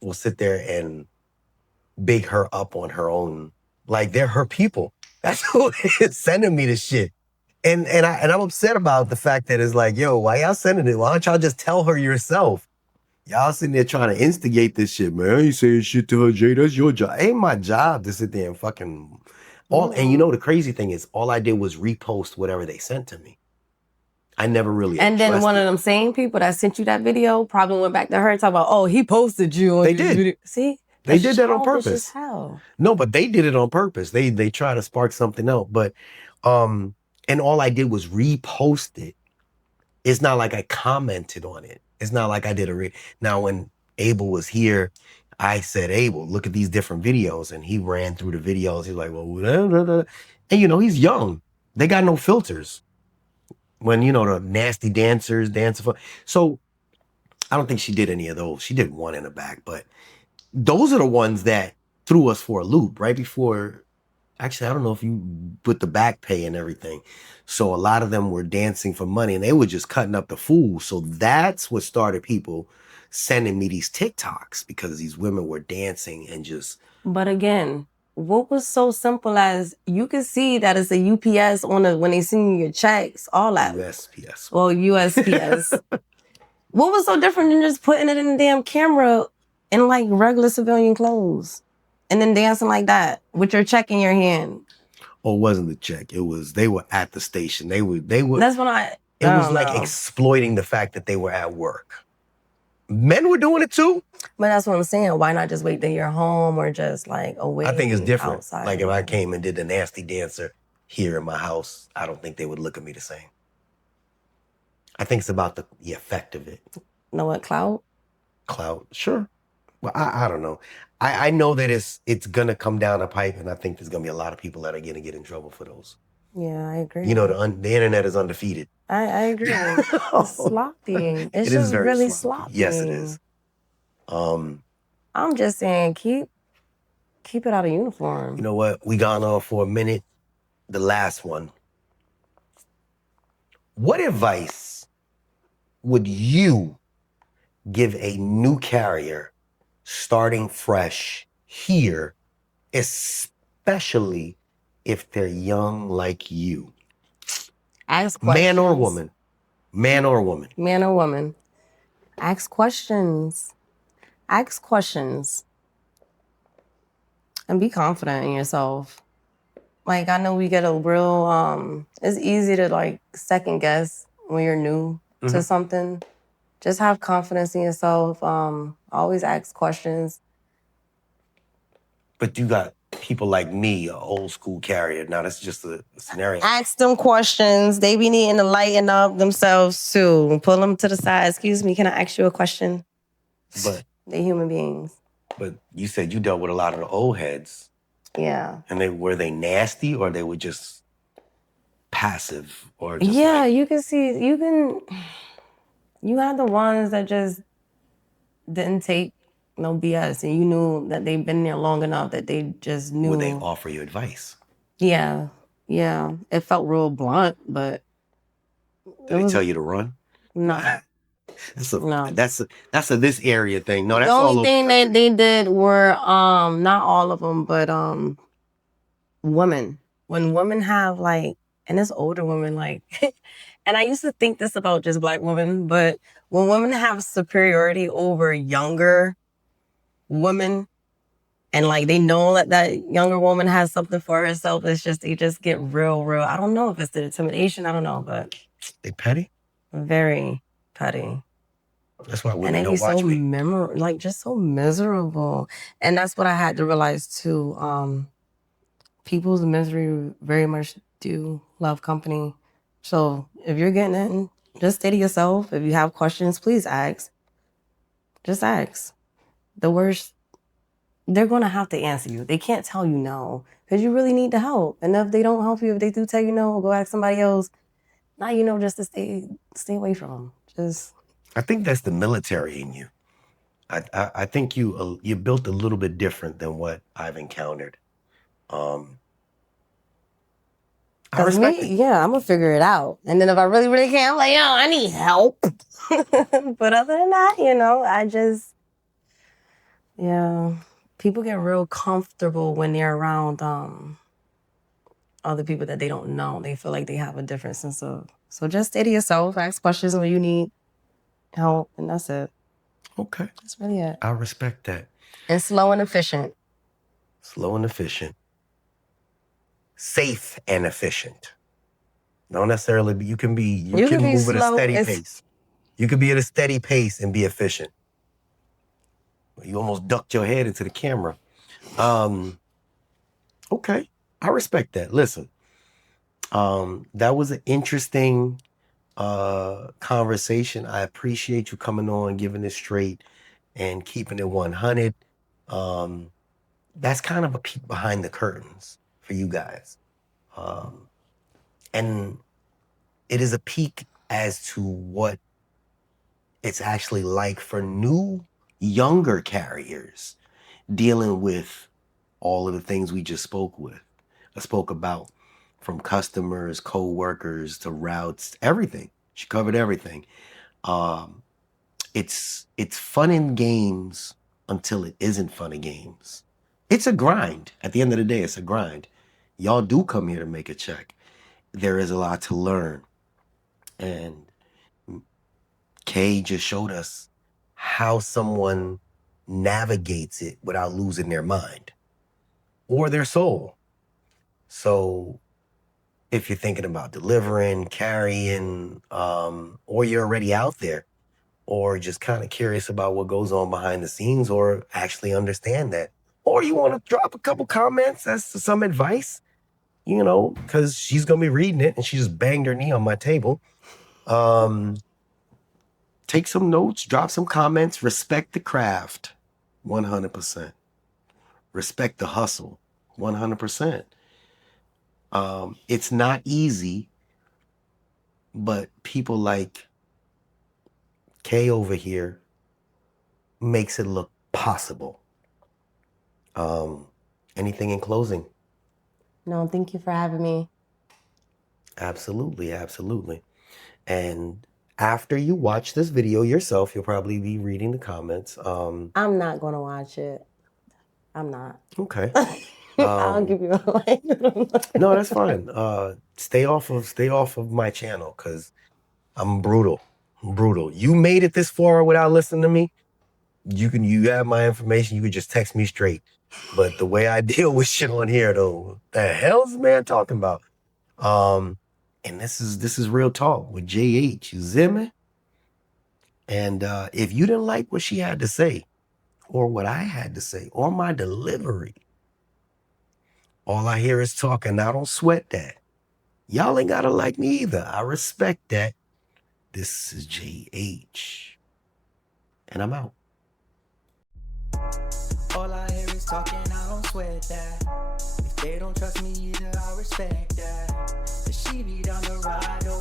will sit there and big her up on her own. Like, they're her people. That's who is sending me this shit. And I'm upset about the fact that it's like, yo, why y'all sending it? Why don't y'all just tell her yourself? Y'all sitting there trying to instigate this shit, man. I ain't saying shit to her, Jay. That's your job. Ain't my job to sit there and fucking... And the crazy thing is, all I did was repost whatever they sent to me. I never really... And then one of them same people that sent you that video probably went back to her and talked about, oh, he posted you on They this did. video. See? They did that on Childish purpose. as hell. No, but they did it on purpose. They try to spark something else. But, and all I did was repost it. It's not like I commented on it. It's not like I did Now, when Abel was here, I said, Abel, look at these different videos. And he ran through the videos. He's like, well, blah, blah, blah. And, he's young. They got no filters. When, the nasty dancers dance. So I don't think she did any of those. She did one in the back, but those are the ones that threw us for a loop right before. Actually, I don't know if you put the back pay and everything. So a lot of them were dancing for money and they were just cutting up the fool. So that's what started people sending me these TikToks, because these women were dancing and just... But again, what was so simple as you can see that it's a UPS when they send you your checks, all that. USPS. Well, USPS. What was so different than just putting it in the damn camera in like regular civilian clothes and then dancing like that with your check in your hand? Or it wasn't the check. It was, they were at the station. They were. That's when it was like exploiting the fact that they were at work. Men were doing it too. But that's what I'm saying. Why not just wait till you're home or just like away? I think it's different. Outside. Like if I came and did the nasty dancer here in my house, I don't think they would look at me the same. I think it's about the effect of it. Know what, clout? Clout, sure. Well, I don't know. I know that it's gonna come down a pipe, and I think there's gonna be a lot of people that are gonna get in trouble for those. Yeah, I agree. You know, the internet is undefeated. I agree. It's sloppy. It's It is just very really sloppy. sloppy. Yes, it is. I'm just saying, keep it out of uniform. You know what? We gone on for a minute. The last one. What advice would you give a new carrier starting fresh here, especially if they're young like you? Ask questions. Man or woman? Man or woman? Man or woman. Ask questions. Ask questions. And be confident in yourself. Like, I know we get a real, it's easy to like second guess when you're new to something. Just have confidence in yourself. Always ask questions. But you got people like me, an old school carrier. Now, that's just a scenario. Ask them questions. They be needing to lighten up themselves too. Pull them to the side. Excuse me, can I ask you a question? But They human beings. But you said you dealt with a lot of the old heads. Yeah. And were they nasty or they were just passive or just Yeah, you can see, you had the ones that just didn't take no BS, and you knew that they've been there long enough that they just knew. Would they offer you advice? Yeah. It felt real blunt, but Did they tell you to run? no. That's a this area thing. No, that's The all only over thing the country. they did were not all of them, but women. When women have like, and it's older women like, and I used to think this about just Black women, but when women have superiority over younger women, and like they know that younger woman has something for herself, it's just they just get real. I don't know if it's the intimidation, I don't know, but They petty? very petty. That's why And women they don't be watch so me. like just so miserable. And that's what I had to realize too. People's misery very much do love company. So if you're getting in, just stay to yourself. If you have questions, please ask. Just ask. The worst, they're going to have to answer you. They can't tell you no because you really need the help. And if they don't help you, if they do tell you no, go ask somebody else. Now you know just to stay away from them. Just. I think that's the military in you. I think you built a little bit different than what I've encountered. I respect it. Yeah, I'm gonna figure it out. And then if I really, really can't, I'm like, yo, I need help. But other than that, I just, yeah. People get real comfortable when they're around other people that they don't know. They feel like they have a different sense of. So just stay to yourself, ask questions when you need help, and that's it. Okay. That's really it. I respect that. And slow and efficient. Slow and efficient. Safe and efficient. Don't necessarily be, you can move at a steady pace. You can be at a steady pace and be efficient. You almost ducked your head into the camera. Okay, I respect that. Listen, that was an interesting conversation. I appreciate you coming on, giving it straight, and keeping it 100. That's kind of a peek behind the curtains for you guys. And it is a peek as to what it's actually like for new, younger carriers dealing with all of the things we just spoke about, from customers, co-workers to routes, everything. She covered everything. It's fun in games until it isn't fun in games. It's a grind. At the end of the day, it's a grind. Y'all do come here to make a check. There is a lot to learn. And Kay just showed us how someone navigates it without losing their mind or their soul. So if you're thinking about delivering, carrying, or you're already out there, or just kind of curious about what goes on behind the scenes, or actually understand that, or you want to drop a couple comments as to some advice, because she's going to be reading it and she just banged her knee on my table. Take some notes, drop some comments, respect the craft, 100%. Respect the hustle, 100%. It's not easy, but people like Kay over here makes it look possible. Anything in closing? No, thank you for having me. Absolutely, absolutely. And after you watch this video yourself, you'll probably be reading the comments. I'm not gonna watch it. I'm not. Okay. I'll give you a like. No, that's fine. Stay off of my channel because I'm brutal. I'm brutal. You made it this far without listening to me. You have my information. You could just text me straight. But the way I deal with shit on here, though, the hell's the man talking about? And this is real talk with JH. You see me? And if you didn't like what she had to say, or what I had to say, or my delivery, all I hear is talking. I don't sweat that. Y'all ain't gotta like me either. I respect that. This is JH. And I'm out. All I hear is talking, I don't sweat that. If they don't trust me either, I respect that. The she be down the ride, oh,